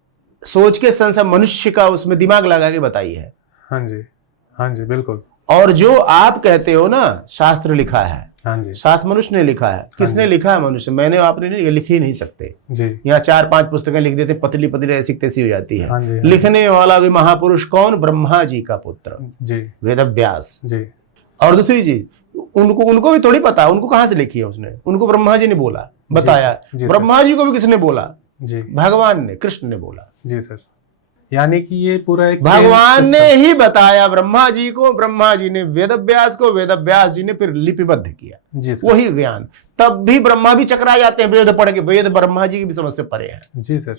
सोच के संसार मनुष्य का उसमें दिमाग लगा के बताई है। हाँ जी, हाँ जी, बिल्कुल। और जो आप कहते हो ना शास्त्र लिखा है, हाँ जी शास्त्र मनुष्य ने लिखा है। किसने लिखा है? मनुष्य। मैंने, आपने नहीं, लिख ही नहीं सकते। जी। यहाँ 4-5 पुस्तकें लिख देते, पतली पतली ऐसी तैसी हो जाती है। हाँ जी, हाँ लिखने वाला भी महापुरुष कौन? ब्रह्मा जी का पुत्र जी वेदव्यास। जी और दूसरी चीज, उनको भी थोड़ी पता है, उनको कहां से लिखी है उसने? उनको ब्रह्मा जी ने बोला, बताया। जी, ब्रह्मा जी को भी किसने बोला? जी भगवान ने, कृष्ण ने बोला। जी सर। यानी कि ये पूरा एक भगवान ने ही बताया ब्रह्मा जी को, ब्रह्मा जी ने वेदव्यास को, वेदव्यास जी ने फिर लिपिबद्ध किया। जी सर। वही ज्ञान। तब भी ब्रह्मा भी चकरा जाते हैं वेद पढ़ के, वेद ब्रह्मा जी की भी समझ से परे हैं। जी सर।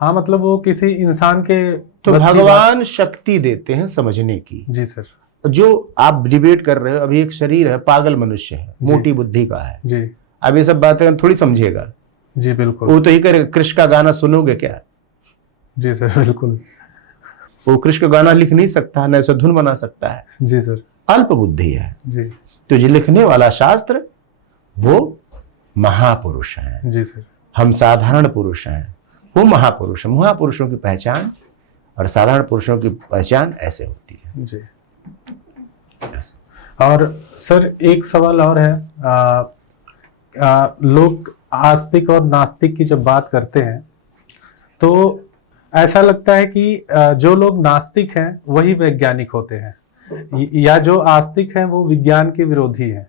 हाँ, मतलब वो किसी इंसान के तो बस की भगवान शक्ति देते हैं समझने की। जी सर। जो आप डिबेट कर रहे हो, अभी एक शरीर है, पागल मनुष्य है, मोटी बुद्धि का है। जी अब ये सब बातें थोड़ी समझेगा। जी बिल्कुल। वो तो ही करेगा। कृष्ण का गाना सुनोगे क्या? जी सर बिल्कुल। वो कृष्ण का गाना लिख नहीं सकता, न ऐसा धुन बना सकता है। जी सर। अल्प बुद्धि है। जी तो ये लिखने वाला शास्त्र वो महापुरुष है। जी सर। हम साधारण पुरुष हैं, वो महापुरुष है। महापुरुषों की पहचान और साधारण पुरुषों की पहचान ऐसे होती है। जी। और सर एक सवाल और है। लोग आस्तिक और नास्तिक की जब बात करते हैं तो ऐसा लगता है कि जो लोग नास्तिक हैं वही वैज्ञानिक होते हैं, या जो आस्तिक हैं वो विज्ञान के विरोधी हैं।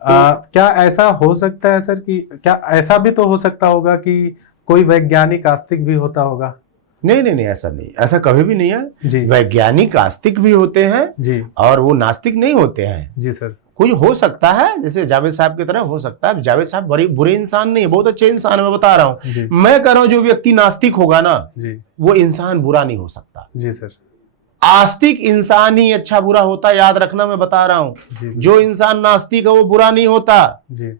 क्या ऐसा हो सकता है सर? कि क्या ऐसा भी तो हो सकता होगा कि कोई वैज्ञानिक आस्तिक भी होता होगा? नहीं नहीं नहीं, ऐसा नहीं, ऐसा कभी भी नहीं है जी। वैज्ञानिक आस्तिक भी होते हैं जी और वो नास्तिक नहीं होते हैं। जी सर। कोई हो सकता है, जैसे जावेद साहब की तरह हो सकता है। जावेद साहब बड़े बुरे इंसान नहीं है, बहुत अच्छे इंसान है, मैं बता रहा हूँ। जी मैं कह रहा हूँ जो व्यक्ति नास्तिक होगा ना, जी वो इंसान बुरा नहीं हो सकता। जी सर। आस्तिक इंसान ही अच्छा बुरा होता, याद रखना, मैं बता रहा हूँ। जी जो इंसान नास्तिक है वो बुरा नहीं होता। जी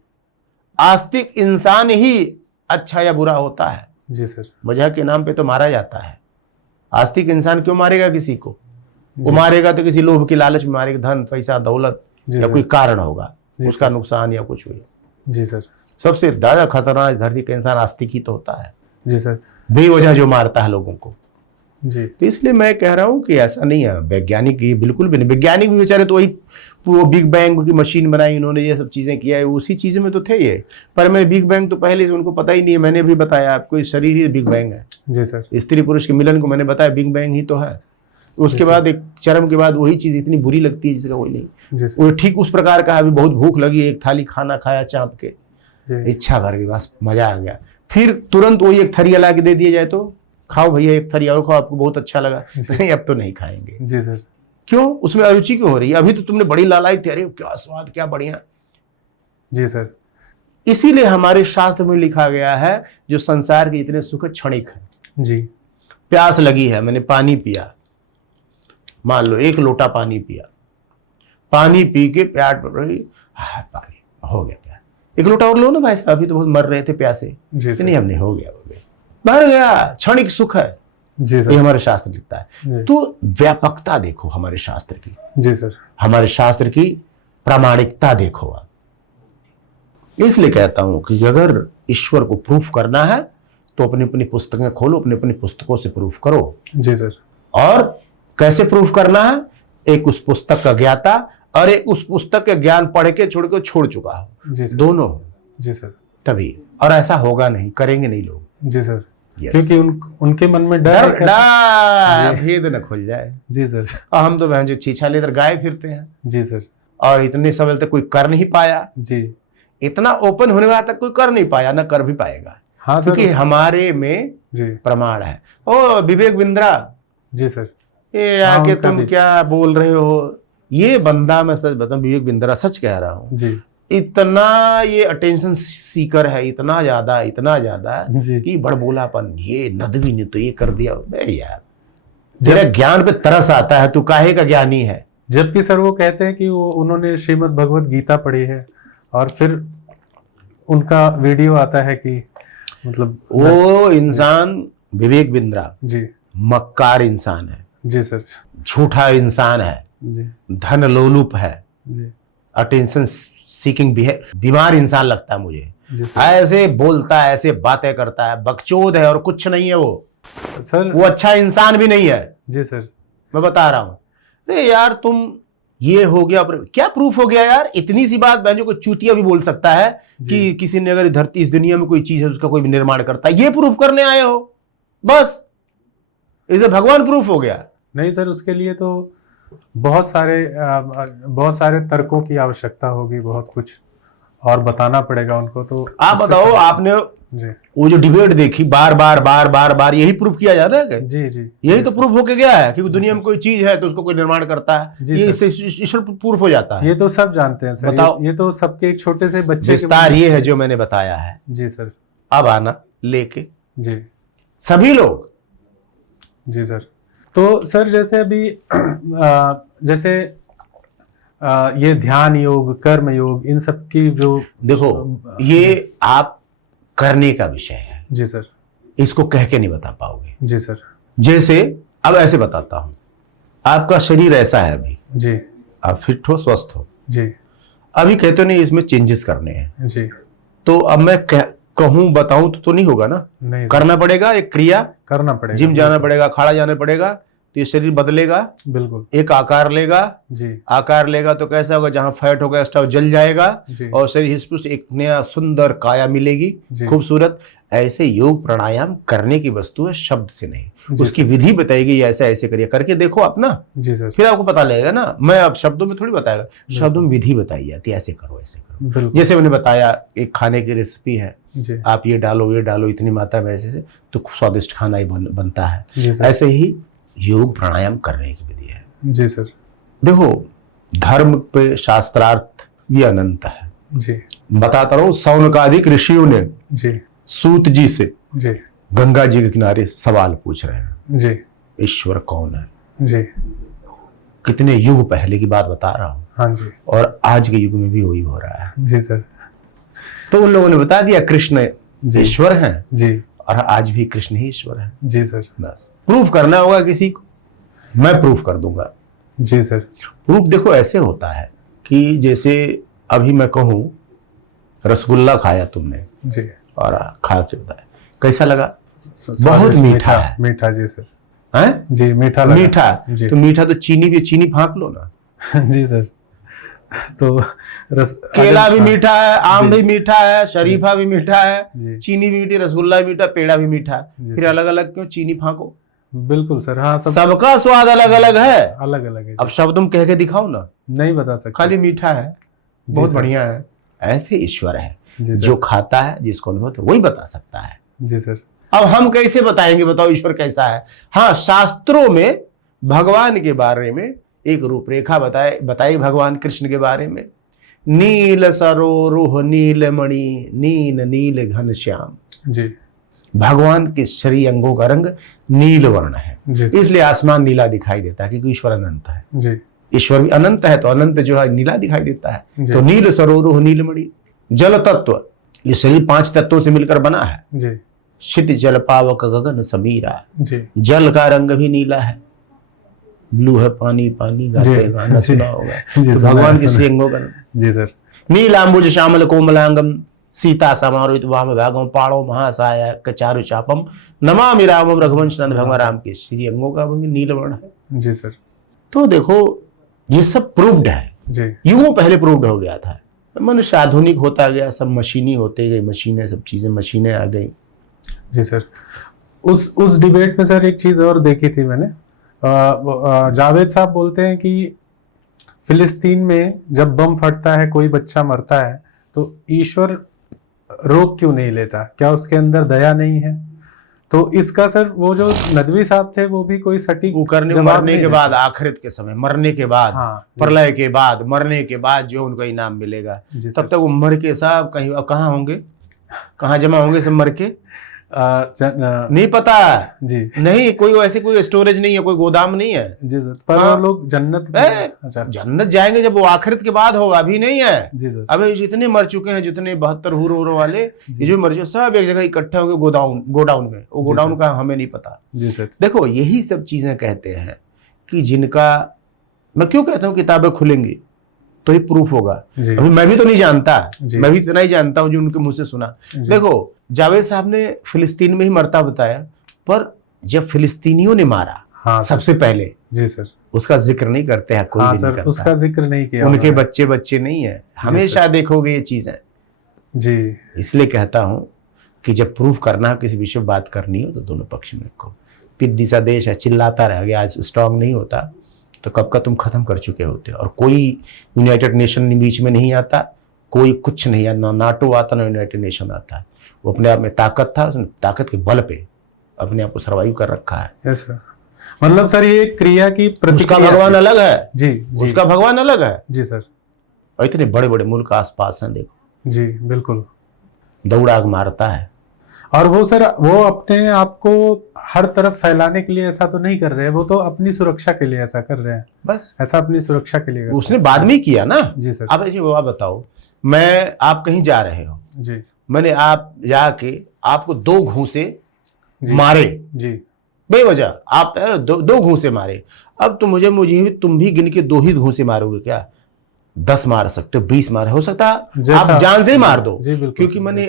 आस्तिक इंसान ही अच्छा या बुरा होता है। जी सर। मजहब के नाम पे तो मारा जाता है। आस्तिक इंसान क्यों मारेगा किसी को? वो मारेगा तो किसी लोभ की लालच में मारेगा, धन पैसा दौलत या कोई कारण होगा उसका नुकसान या कुछ हुई। जी सर। सबसे ज्यादा खतरनाक धरती का इंसान आस्तिक ही तो होता है, जी सर। बेवजह जो मारता है लोगों को। जी। तो इसलिए मैं कह रहा हूं कि ऐसा नहीं है। वैज्ञानिक ये बिल्कुल भी नहीं। वैज्ञानिक भी बेचारे तो वही, वो बिग बैंग की मशीन बनाई इन्होंने, ये सब चीजें किया है, उसी चीज में तो थे ये। पर मैं बिग बैंग तो पहले से उनको पता ही नहीं है। मैंने भी बताया आपको, इस शरीर ही बिग बैंग है। जी सर। स्त्री पुरुष के मिलन को मैंने बताया बिग बैंग ही तो है। उसके बाद एक चरम के बाद वही चीज इतनी बुरी लगती है जिसका कोई नहीं। जी वो ठीक उस प्रकार का, अभी बहुत भूख लगी, एक थाली खाना खाया चाप के, सर। इच्छा भर के, बस मजा आ गया। फिर तुरंत वही एक थरिया ला के दे दिया जाए तो खाओ भैया, एक थरिया और खाओ, आपको बहुत अच्छा लगा। नहीं, अब तो नहीं खाएंगे। जी सर। क्यों? उसमें अरुचि क्यों हो रही है? अभी तो तुमने बड़ी लालाई थी, अरे क्या स्वाद, क्या बढ़िया। जी सर। इसीलिए हमारे शास्त्र में लिखा गया है जो संसार के जितने सुख क्षणिक है। जी। प्यास लगी है, मैंने पानी पिया, मान लो 1 लोटा पानी पिया, पानी पी के प्यास बढ़ रही, पानी हो गया प्यास, 1 लोटा और लो ना भाई साहब, अभी तो बहुत मर रहे थे प्यासे। जी सर। नहीं, हमने हो गया, भर गया। क्षणिक सुख है। जी ये सर। हमारे शास्त्र लिखता है। जी। तो व्यापकता देखो हमारे शास्त्र की, जी सर। हमारे शास्त्र की प्रामाणिकता देखो आप। इसलिए कहता हूं कि अगर ईश्वर को प्रूफ करना है तो अपनी अपनी पुस्तकें खोलो, अपनी अपनी पुस्तकों से प्रूफ करो। जी सर। और कैसे प्रूफ करना है? एक उस पुस्तक का ज्ञाता और एक उस पुस्तक के ज्ञान पढ़ के छोड़ चुका हो, जी सर। दोनों हो, जी सर। तभी। और ऐसा होगा नहीं, करेंगे नहीं लोग। जी सर। Yes. क्योंकि उनके मन में डर है डर भेद न खुल जाए। जी सर। और हम तो बहन जो छीछा लेकर गाए फिरते हैं, जी सर। और इतने सवाल तक कोई कर नहीं पाया। जी। इतना ओपन होने वाला तक कोई कर नहीं पाया, ना कर भी पाएगा। हाँ सर। क्योंकि हमारे में जी। प्रमाण है। ओ विवेक बिंद्रा, जी सर। ये हाँ, आके उनका तुम भी। क्या बोल रहे हो? ये बंदा, मैं सच बताऊं, विवेक बिंद्रा, सच कह रहा हूं, जी। इतना ये अटेंशन सीकर है, इतना ज्यादा जी। कि बड़बोलापन, ये नदवी ने तो ये कर दिया। बे यार, तेरा ज्ञान पे तरस आता है, तू काहे का ज्ञानी है? जबकि सर वो कहते हैं कि वो उन्होंने श्रीमद् भगवत गीता पढ़ी है, और फिर उनका वीडियो आता है कि मतलब वो इंसान विवेक बिंद्रा जी। मक्कार इंसान है, जी सर। झूठा इंसान है, जी। धन लोलुप है, जी। अटेंशन सीकिंग बीमार इंसान लगता है मुझे। जी सर। ऐसे बोलता है, ऐसे बातें करता है, बकचोद है और कुछ नहीं है वो सर। वो अच्छा इंसान भी नहीं है। जी सर। मैं बता रहा हूं। अरे यार तुम, ये हो गया, क्या प्रूफ हो गया यार? इतनी सी बात बहनों को चूतिया भी बोल सकता है कि किसी ने अगर धरती, इस दुनिया में कोई चीज है उसका कोई भी निर्माण करता है, ये प्रूफ करने आए हो, बस इसे भगवान प्रूफ हो गया। नहीं सर, उसके लिए तो बहुत सारे तर्कों की आवश्यकता होगी, बहुत कुछ और बताना पड़ेगा उनको। तो आप बताओ, आपने जी। वो जो डिबेट देखी, बार बार यही प्रूफ किया जा रहा है क्या? जी। जी। यही तो प्रूफ होके गया है कि दुनिया में कोई चीज है तो उसको कोई निर्माण करता है, जी ये सर। इससे ईश्वर प्रूफ हो जाता है। ये तो सब जानते हैं सर। बताओ। ये तो सबके एक छोटे से बच्चे विस्तार ये है जो मैंने बताया है। जी सर। अब आना लेके जी। सभी लोग। जी सर। तो सर जैसे अभी ये ध्यान योग, कर्म योग, इन सब की जो देखो, ये आप करने का विषय है। जी सर। इसको कह के नहीं बता पाओगे। जी सर। जैसे अब ऐसे बताता हूं, आपका शरीर ऐसा है अभी, जी। आप फिट हो, स्वस्थ हो, जी। अभी कहते नहीं इसमें चेंजेस करने हैं, जी। तो अब मैं कहूं बताऊं तो नहीं होगा ना, नहीं सर। करना पड़ेगा, एक क्रिया करना पड़ेगा, जिम जाना पड़ेगा, खाड़ा जाना पड़ेगा, तो ये शरीर बदलेगा, बिल्कुल। एक आकार लेगा। जी। आकार लेगा तो कैसा होगा, जहां फैट होगा एक्स्ट्रा जल जाएगा, जी। और शरीर हिस्पुष्ट एक नया सुंदर काया मिलेगी, जी। खूबसूरत। ऐसे योग प्राणायाम करने की वस्तु है, शब्द से नहीं। जी उसकी सर। विधि बताएगी, ऐसे ऐसे करिए, करके देखो आप ना, जी सर। फिर आपको पता लगेगा ना। मैं अब शब्दों में थोड़ी बताएगा, शब्दों में विधि बताई जाती है, ऐसे करो ऐसे करो। बिल्कुल। जैसे मैंने बताया, एक खाने की रेसिपी है, जी। आप ये डालो इतनी मात्रा में, ऐसे से तो स्वादिष्ट खाना ही बनता है। जी सर। ऐसे ही योग प्राणायाम करने की विधि है। जी सर। देखो, धर्म पे शास्त्रार्थ भी अनंत है। जी। बताता रहो, सौनकादिक ऋषियों ने जी। सूत जी से जी। गंगा जी के किनारे सवाल पूछ रहे हैं, जी। ईश्वर कौन है? जी। कितने युग पहले की बात बता रहा हूं, हाँ जी। और आज के युग में भी वही हो रहा है। जी सर। तो उन लोगों ने बता दिया कृष्ण जी। ईश्वर हैं, जी। और आज भी कृष्ण ही ईश्वर है। जी सर। बस प्रूफ करना होगा किसी को, मैं प्रूफ कर दूंगा। जी सर। प्रूफ देखो ऐसे होता है कि जैसे अभी मैं कहूं, रसगुल्ला खाया तुमने, जी। और खा के बताया कैसा लगा? स्वादिष्ट, बहुत मीठा है। मीठा। जी सर। हैं? जी, मीठा लगा। मीठा। जी। तो मीठा तो चीनी फाँक लो ना। जी सर। तो केला भी हाँ, मीठा है, आम जी। भी मीठा है, शरीफा भी मीठा है, जी। चीनी भी मीठी, रसगुल्ला भी मीठा, पेड़ा भी मीठा है। जी फिर सर। अलग अलग क्यों चीनी फाँको? बिल्कुल सर। हाँ, सबका स्वाद अलग अलग है। अलग अलग है। अब शब्द में कह के दिखाओ ना, नहीं बता सकते। खाली मीठा है, जी बहुत सर। बढ़िया है। ऐसे ईश्वर है, जी सर। जो खाता है, जिसको अनुभव है, वही बता सकता है। जी सर। अब हम कैसे बताएंगे, बताओ ईश्वर कैसा है? हाँ, शास्त्रों में भगवान के बारे में एक रूपरेखा बताई भगवान कृष्ण के बारे में। नील सरोरुह नीलमणि नील घन श्याम। जी। भगवान के शरीर अंगों का रंग नील वर्ण है, जी सर। इसलिए आसमान नीला दिखाई देता है, क्योंकि ईश्वर अनंत है। जी। ईश्वर भी अनंत है, तो अनंत जो है नीला दिखाई देता है। जी। तो नील सरोरुह नीलमणि। जल तत्व, ये शरीर 5 तत्वों से मिलकर बना है। जी। क्षिति जल पावक गगन समीरा। जी जल का रंग भी नीला है, ब्लू है पानी, पानी गाते गाना सुना होगा। जी, तो सुना भगवान है, के सुना है। श्रीअंगों का जी सर। नीलांबुज श्यामल कोमलांगम सीता समारोहित वाम भागम पाणो महासाय चारु चापम नमामि रामम रघुवंश नंद। भगवान राम के श्री अंगों का भी नीलवर्ण है। जी सर। तो देखो ये सब प्रूव्ड है, जी युगों पहले प्रूव्ड हो गया था। मनुष्य आधुनिक होता गया, सब मशीनी होते गए, मशीनें, सब चीजें मशीनें आ गई। जी सर। उस डिबेट में सर एक चीज और देखी थी मैंने, जावेद साहब बोलते हैं कि फिलिस्तीन में जब बम फटता है, कोई बच्चा मरता है, तो ईश्वर रोक क्यों नहीं लेता? क्या उसके अंदर दया नहीं है? तो इसका सर वो जो नदवी साहब थे वो भी कोई सटीक वो करने जवाब मरने नहीं के देते। बाद, आखिरत के समय, मरने के बाद, हाँ, प्रलय के बाद, मरने के बाद जो उनको इनाम मिलेगा, जी तब सर। तक वो मर के साहब कहीं अब कहाँ होंगे, कहाँ जमा होंगे सब मर के? नहीं पता। जी नहीं, कोई ऐसे कोई स्टोरेज नहीं है, कोई गोदाम नहीं है। जी सर। पर हाँ। वो लोग जन्नत में- अच्छा जन्नत जाएंगे जब वो आखिरत के बाद होगा, अभी नहीं है। जी सर। अभी जितने मर चुके हैं, जितने 72 हुर वाले, ये जो मर चुके सब एक जगह इकट्ठे होंगे गोडाउन में। वो गोडाउन का हमें नहीं पता। जी सर। देखो यही सब चीजें कहते हैं कि जिनका, मैं क्यों कहता हूँ किताबें खुलेंगी तो ही प्रूफ होगा। जी अभी मैं भी तो नहीं जानता, जी। मैं भी इतना ही जानता हूँ जो उनके मुंह से सुना। जी। देखो जावेद साहब ने फिलिस्तीन में ही मरता बताया, पर जब फिलिस्तीनियों ने मारा हाँ सर। सबसे पहले, जी सर। उसका जिक्र नहीं करते हैं, कोई हाँ भी नहीं सर, करता। उसका जिक्र नहीं किया उनके उन्होंने। बच्चे नहीं है, हमेशा देखोगे ये चीजें। जी इसलिए कहता हूं कि जब प्रूफ करना हो, किसी विषय बात करनी हो, तो दोनों पक्ष में रखो। पिद्दी सा देश है, चिल्लाता रह गया, आज स्ट्रांग नहीं होता तो कब का तुम खत्म कर चुके होते। और कोई यूनाइटेड नेशन बीच में नहीं आता, कोई कुछ नहीं आता, ना नाटो आता ना यूनाइटेड नेशन आता है। वो अपने आप में ताकत था, उसने ताकत के बल पे अपने आप को सर्वाइव कर रखा है। Yes sir. मतलब सर ये क्रिया की उसका प्रतिक्रिया भगवान अलग है। जी जी उसका भगवान अलग है। जी सर। और इतने बड़े बड़े मुल्क आसपास हैं, देखो जी बिल्कुल। दौड़ाग मारता है। और वो सर वो अपने आप को हर तरफ फैलाने के लिए ऐसा तो नहीं कर रहे हैं, वो तो अपनी सुरक्षा के लिए ऐसा कर रहे हैं। बस ऐसा अपनी सुरक्षा के लिए कर उसने बाद में किया ना। जी सर। आप आप बताओ, मैं आप कहीं जा रहे हो, जी मैंने आप जाके आपको 2 घूंसे जी मारे जी बेवजह, आप दो घूंसे मारे। अब तो मुझे तुम भी गिन के 2 ही घूंसे मारोगे क्या? 10 मार सकते हो, 20 मार, हो सकता है जैसा- आप जान से ही मार दो। जी बिल्कुल क्योंकि सर। मैंने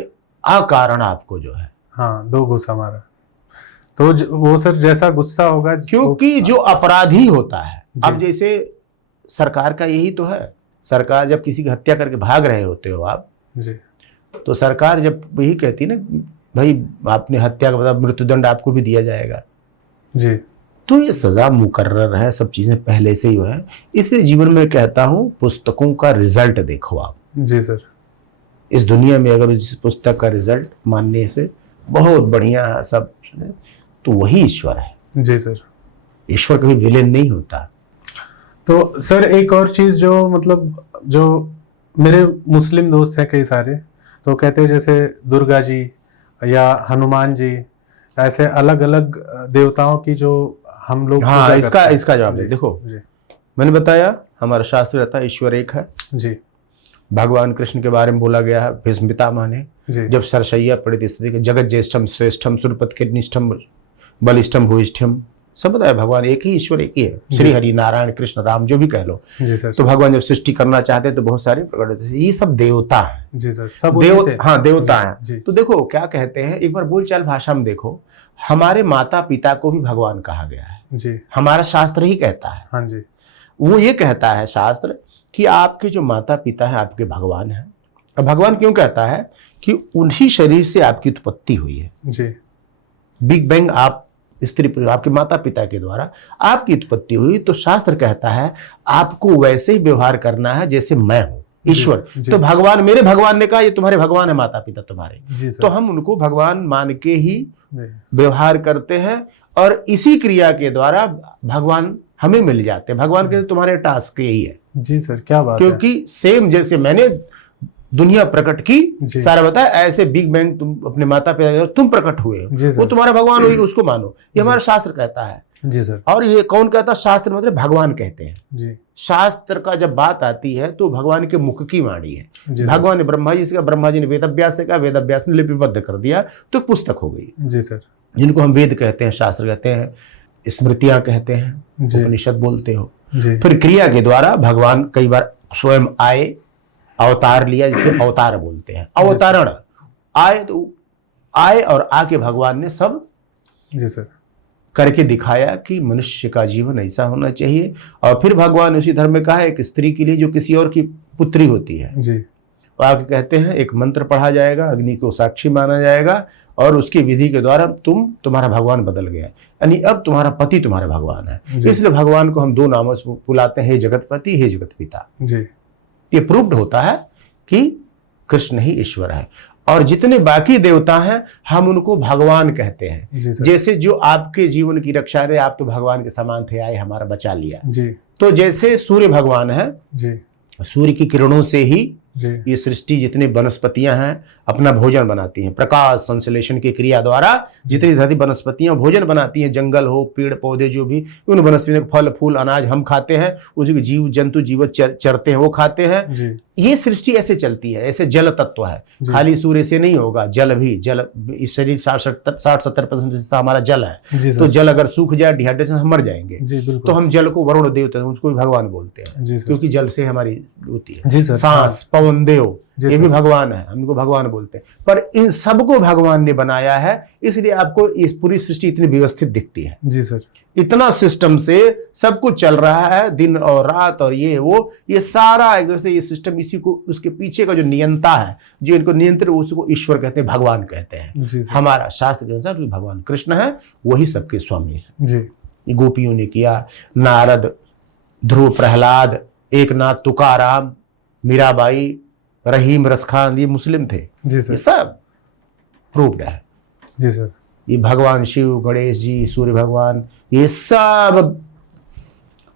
अकारण आपको जो है, हाँ 2 घुसा मारा तो वो सर जैसा गुस्सा होगा क्योंकि जो अपराधी होता है, जी। अब जैसे सरकार का यही तो है, सरकार जब किसी की हत्या करके भाग रहे होते हो आप, जी तो सरकार जब यही कहती है ना, भाई आपने हत्या का मतलब मृत्युदंड आपको भी दिया जाएगा, जी तो ये सजा मुकर्रर है, सब चीजें पहले से ही है। इसलिए जीवन में कहता हूं पुस्तकों का रिजल्ट देखो आप। जी सर। इस दुनिया में अगर जिस पुस्तक का रिजल्ट मानने से बहुत बढ़िया है सब, तो वही ईश्वर है। जी सर। ईश्वर कभी विलेन नहीं होता। तो सर एक और चीज जो मतलब जो मेरे मुस्लिम दोस्त हैं कई सारे, तो कहते हैं जैसे दुर्गा जी या हनुमान जी, ऐसे अलग अलग देवताओं की जो हम लोग हाँ, पूजा इसका करते हैं। इसका जवाब दे। जी, देखो जी मैंने बताया हमारा शास्त्र रहता है ईश्वर एक है। जी भगवान कृष्ण के बारे में बोला गया है भीष्म पितामह ने, जी जब सरसैया पड़ी थी स्थिति, जगत ज्येष्ठम श्रेष्ठम सुरपत किनिष्ठम बलिष्ठम भूयिष्ठम, सब बताया भगवान एक ही, ईश्वर एक ही है। श्री हरि नारायण कृष्ण राम जो भी कह लो। जी सर। तो भगवान जब सृष्टि करना चाहते हैं तो बहुत सारे प्रकट होते हैं। ये सब देवता हैं। जी सर। सब उन्हीं से- हाँ देवता जी, हैं। तो देखो क्या कहते हैं, एक बार बोलचाल भाषा में देखो, हमारे माता पिता को भी भगवान कहा गया है। जी हमारा शास्त्र ही कहता है, हाँ जी वो ये कहता है शास्त्र कि आपके जो माता पिता हैं आपके भगवान हैं। और भगवान क्यों कहता है कि उन्हीं शरीर से आपकी उत्पत्ति हुई है। जी बिग बैंग आप स्त्री पुरुष आपके माता पिता के द्वारा आपकी उत्पत्ति हुई। तो शास्त्र कहता है आपको वैसे ही व्यवहार करना है जैसे मैं हूं ईश्वर। जी। तो भगवान, मेरे भगवान ने कहा ये तुम्हारे भगवान है माता पिता तुम्हारे, जी तो सर। हम उनको भगवान मान के ही जी व्यवहार करते हैं। और इसी क्रिया के द्वारा भगवान हमें मिल जाते हैं। भगवान के तुम्हारे टास्क यही है। जी सर, क्या बात है। क्योंकि सेम जैसे मैंने दुनिया प्रकट की, जी। सारा बताया ऐसे बिग बैंग तुम अपने माता पिता तुम प्रकट हुए हो, जी सर। वो तुम्हारा भगवान हुई, उसको मानो, ये हमारा शास्त्र कहता है। जी सर। और ये कौन कहता है? शास्त्र मतलब भगवान कहते हैं। जी शास्त्र का जब बात आती है तो भगवान के मुख की वाणी है। जी भगवान ने ब्रह्मा जी से कहा, ब्रह्मा जी ने वेदव्यास से कहा, वेदव्यास ने लिपिबद्ध कर दिया, तो पुस्तक हो गई। जी सर। जिनको हम वेद कहते हैं, शास्त्र कहते हैं, स्मृतियां कहते हैं, जी। उपनिषद बोलते हो। जी फिर क्रिया के द्वारा भगवान कई बार स्वयं आए, अवतार लिया, जिसको अवतार बोलते हैं। अवतारण आए तो आए, और आके भगवान ने सब जी सर। करके दिखाया कि मनुष्य का जीवन ऐसा होना चाहिए। और फिर भगवान ने उसी धर्म में कहा एक स्त्री के लिए जो किसी और की पुत्री होती है, जी वो आके कहते हैं एक मंत्र पढ़ा जाएगा, अग्नि को साक्षी माना जाएगा, और उसकी विधि के द्वारा तुम्हारा भगवान बदल गया, यानी अब तुम्हारा पति तुम्हारा भगवान है। जी। इसलिए भगवान को हम दो नामों से बुलाते हैं, हे जगतपति, हे जगत पिता। जी ये प्रूव्ड होता है कि कृष्ण ही ईश्वर है, और जितने बाकी देवता हैं हम उनको भगवान कहते हैं। जी सर। जैसे जो आपके जीवन की रक्षा रहे, आप तो भगवान के समान थे, आए हमारा बचा लिया। जी तो जैसे सूर्य भगवान है, जी सूर्य की किरणों से ही जी ये सृष्टि जितनी वनस्पतियां हैं अपना भोजन बनाती हैं। प्रकाश संश्लेषण की क्रिया द्वारा जितनी धरती वनस्पतियां भोजन बनाती हैं, जंगल हो, पेड़ पौधे, जो भी उन वनस्पतियों के फल फूल अनाज हम खाते हैं, उसी के जीव जंतु जीव चरते हैं, वो खाते हैं। जी ये सृष्टि ऐसे चलती है, ऐसे जल तत्व है। जी। खाली सूर्य से नहीं होगा, जल भी, जल इस शरीर 60-70% हिस्सा हमारा जल है। जी तो सर। जल अगर सूख जाए, डिहाइड्रेशन, हम मर जाएंगे। जी बिल्कुल। तो हम जल को वरुण देव, उसको भी भगवान बोलते हैं, जी सर। क्योंकि जल से हमारी होती है। जी सर। सांस, पवन देव, जी ये सर। भी भगवान है, हम इनको भगवान बोलते हैं। पर इन सबको भगवान ने बनाया है, इसलिए आपको इस पूरी सृष्टि इतनी व्यवस्थित दिखती है। जी सर। इतना सिस्टम से सब कुछ चल रहा है, दिन और रात और ये वो, ये सारा एक तरह से ये सिस्टम, इसी को उसके पीछे का जो नियंता है, जो इनको नियंत्रण, उसको ईश्वर कहते हैं, भगवान कहते हैं। जी सर। हमारा शास्त्र के अनुसार जो भगवान कृष्ण है वही सबके स्वामी है। जी ये गोपियों ने किया, नारद, ध्रुव, प्रहलाद, एकनाथ, तुकाराम, मीराबाई, रहीम, रसखान, ये मुस्लिम थे। जी ये सर। सब प्रूव्ड है। जी सर। ये भगवान शिव, गणेश जी, सूर्य भगवान, ये सब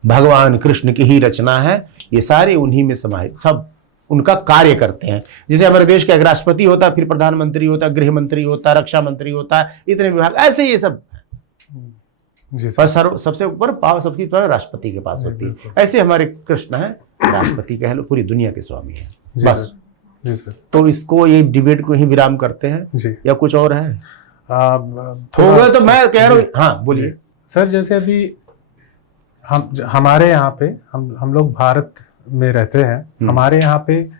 भगवान कृष्ण की ही रचना है। ये सारे उन्हीं में समाहित, सब उनका कार्य करते हैं। जैसे हमारे देश का एक राष्ट्रपति होता है, फिर प्रधानमंत्री होता है, गृह मंत्री होता है, रक्षा मंत्री होता है, इतने विभाग, ऐसे ये सब। जी पर सर। सबसे ऊपर पावर सबकी राष्ट्रपति के पास होती है। ऐसे हमारे कृष्ण है, राष्ट्रपति कह लो, पूरी दुनिया के स्वामी है। जी बस। सर। जी सर। तो इसको, ये डिबेट को ही विराम करते हैं, जी या कुछ और है? थोड़ा- हो गया तो मैं कह रहा हूँ। हाँ बोलिए सर। जैसे अभी हमारे यहाँ पे हम लोग भारत में रहते हैं, हमारे यहाँ पे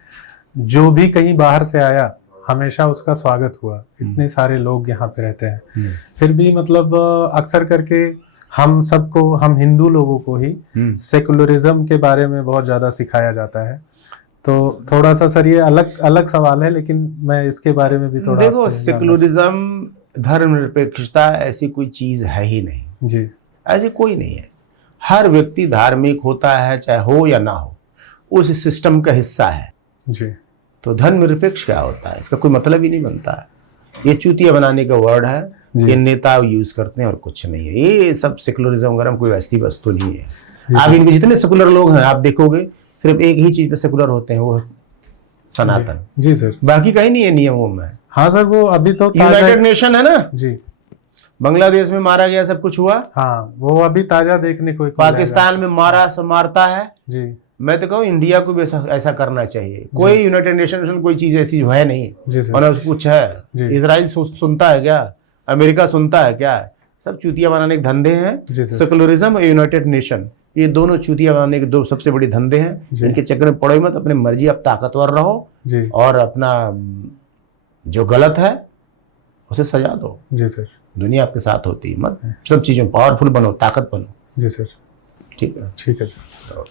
जो भी कहीं बाहर से आया हमेशा उसका स्वागत हुआ। इतने सारे लोग यहाँ पे रहते हैं, फिर भी मतलब अक्सर करके हम सबको, हम हिंदू लोगों को ही सेकुलरिज्म के बारे में बहुत ज्यादा सिखाया जाता है। तो थोड़ा सा सर ये अलग अलग सवाल है, लेकिन मैं इसके बारे में भी थोड़ा देखो, आपसे जानना सेकुलरिज्म, धर्मनिरपेक्षता ऐसी कोई चीज है ही नहीं। जी ऐसी कोई नहीं है। हर व्यक्ति धार्मिक होता है, चाहे हो या ना हो, उस सिस्टम का हिस्सा है। जी तो धर्मनिरपेक्ष क्या होता है, इसका कोई मतलब ही नहीं बनता है। ये चूतिया बनाने का वर्ड है, ये नेता यूज करते हैं और कुछ नहीं है। ये सब सेकुलरिज्म वगैरह कोई वैसी वस्तु नहीं है। आप इनके जितने सेकुलर लोग हैं आप देखोगे, सिर्फ एक ही चीज पे सेकुलर होते हैं, वो सनातन। जी सर। बाकी कहीं नहीं है नियमों में। हाँ सर, वो अभी तो यूनाइटेड नेशन है ना, जी, बांग्लादेश में मारा गया, सब कुछ हुआ। हाँ, वो अभी ताजा देखने को पाकिस्तान में मारा, सब मारता है। जी, मैं तो कहूँ इंडिया को भी ऐसा करना चाहिए। कोई यूनाइटेड नेशन कोई चीज ऐसी है नहीं, जी सर। और कुछ है। इजराइल सुनता है क्या? अमेरिका सुनता है क्या? सब चूतिया बनाने के धंधे हैं। सेकुलरिज्म और यूनाइटेड नेशन, ये दोनों चूतिया बनाने के दो सबसे बड़ी धंधे हैं। इनके चक्कर में पड़ो मत, अपने मर्जी, आप ताकतवर रहो जी, और अपना जो गलत है उसे सजा दो। जी सर। दुनिया आपके साथ होती है, मत सब चीजों पावरफुल बनो, ताकत बनो। जी सर। ठीक है, ठीक है सर।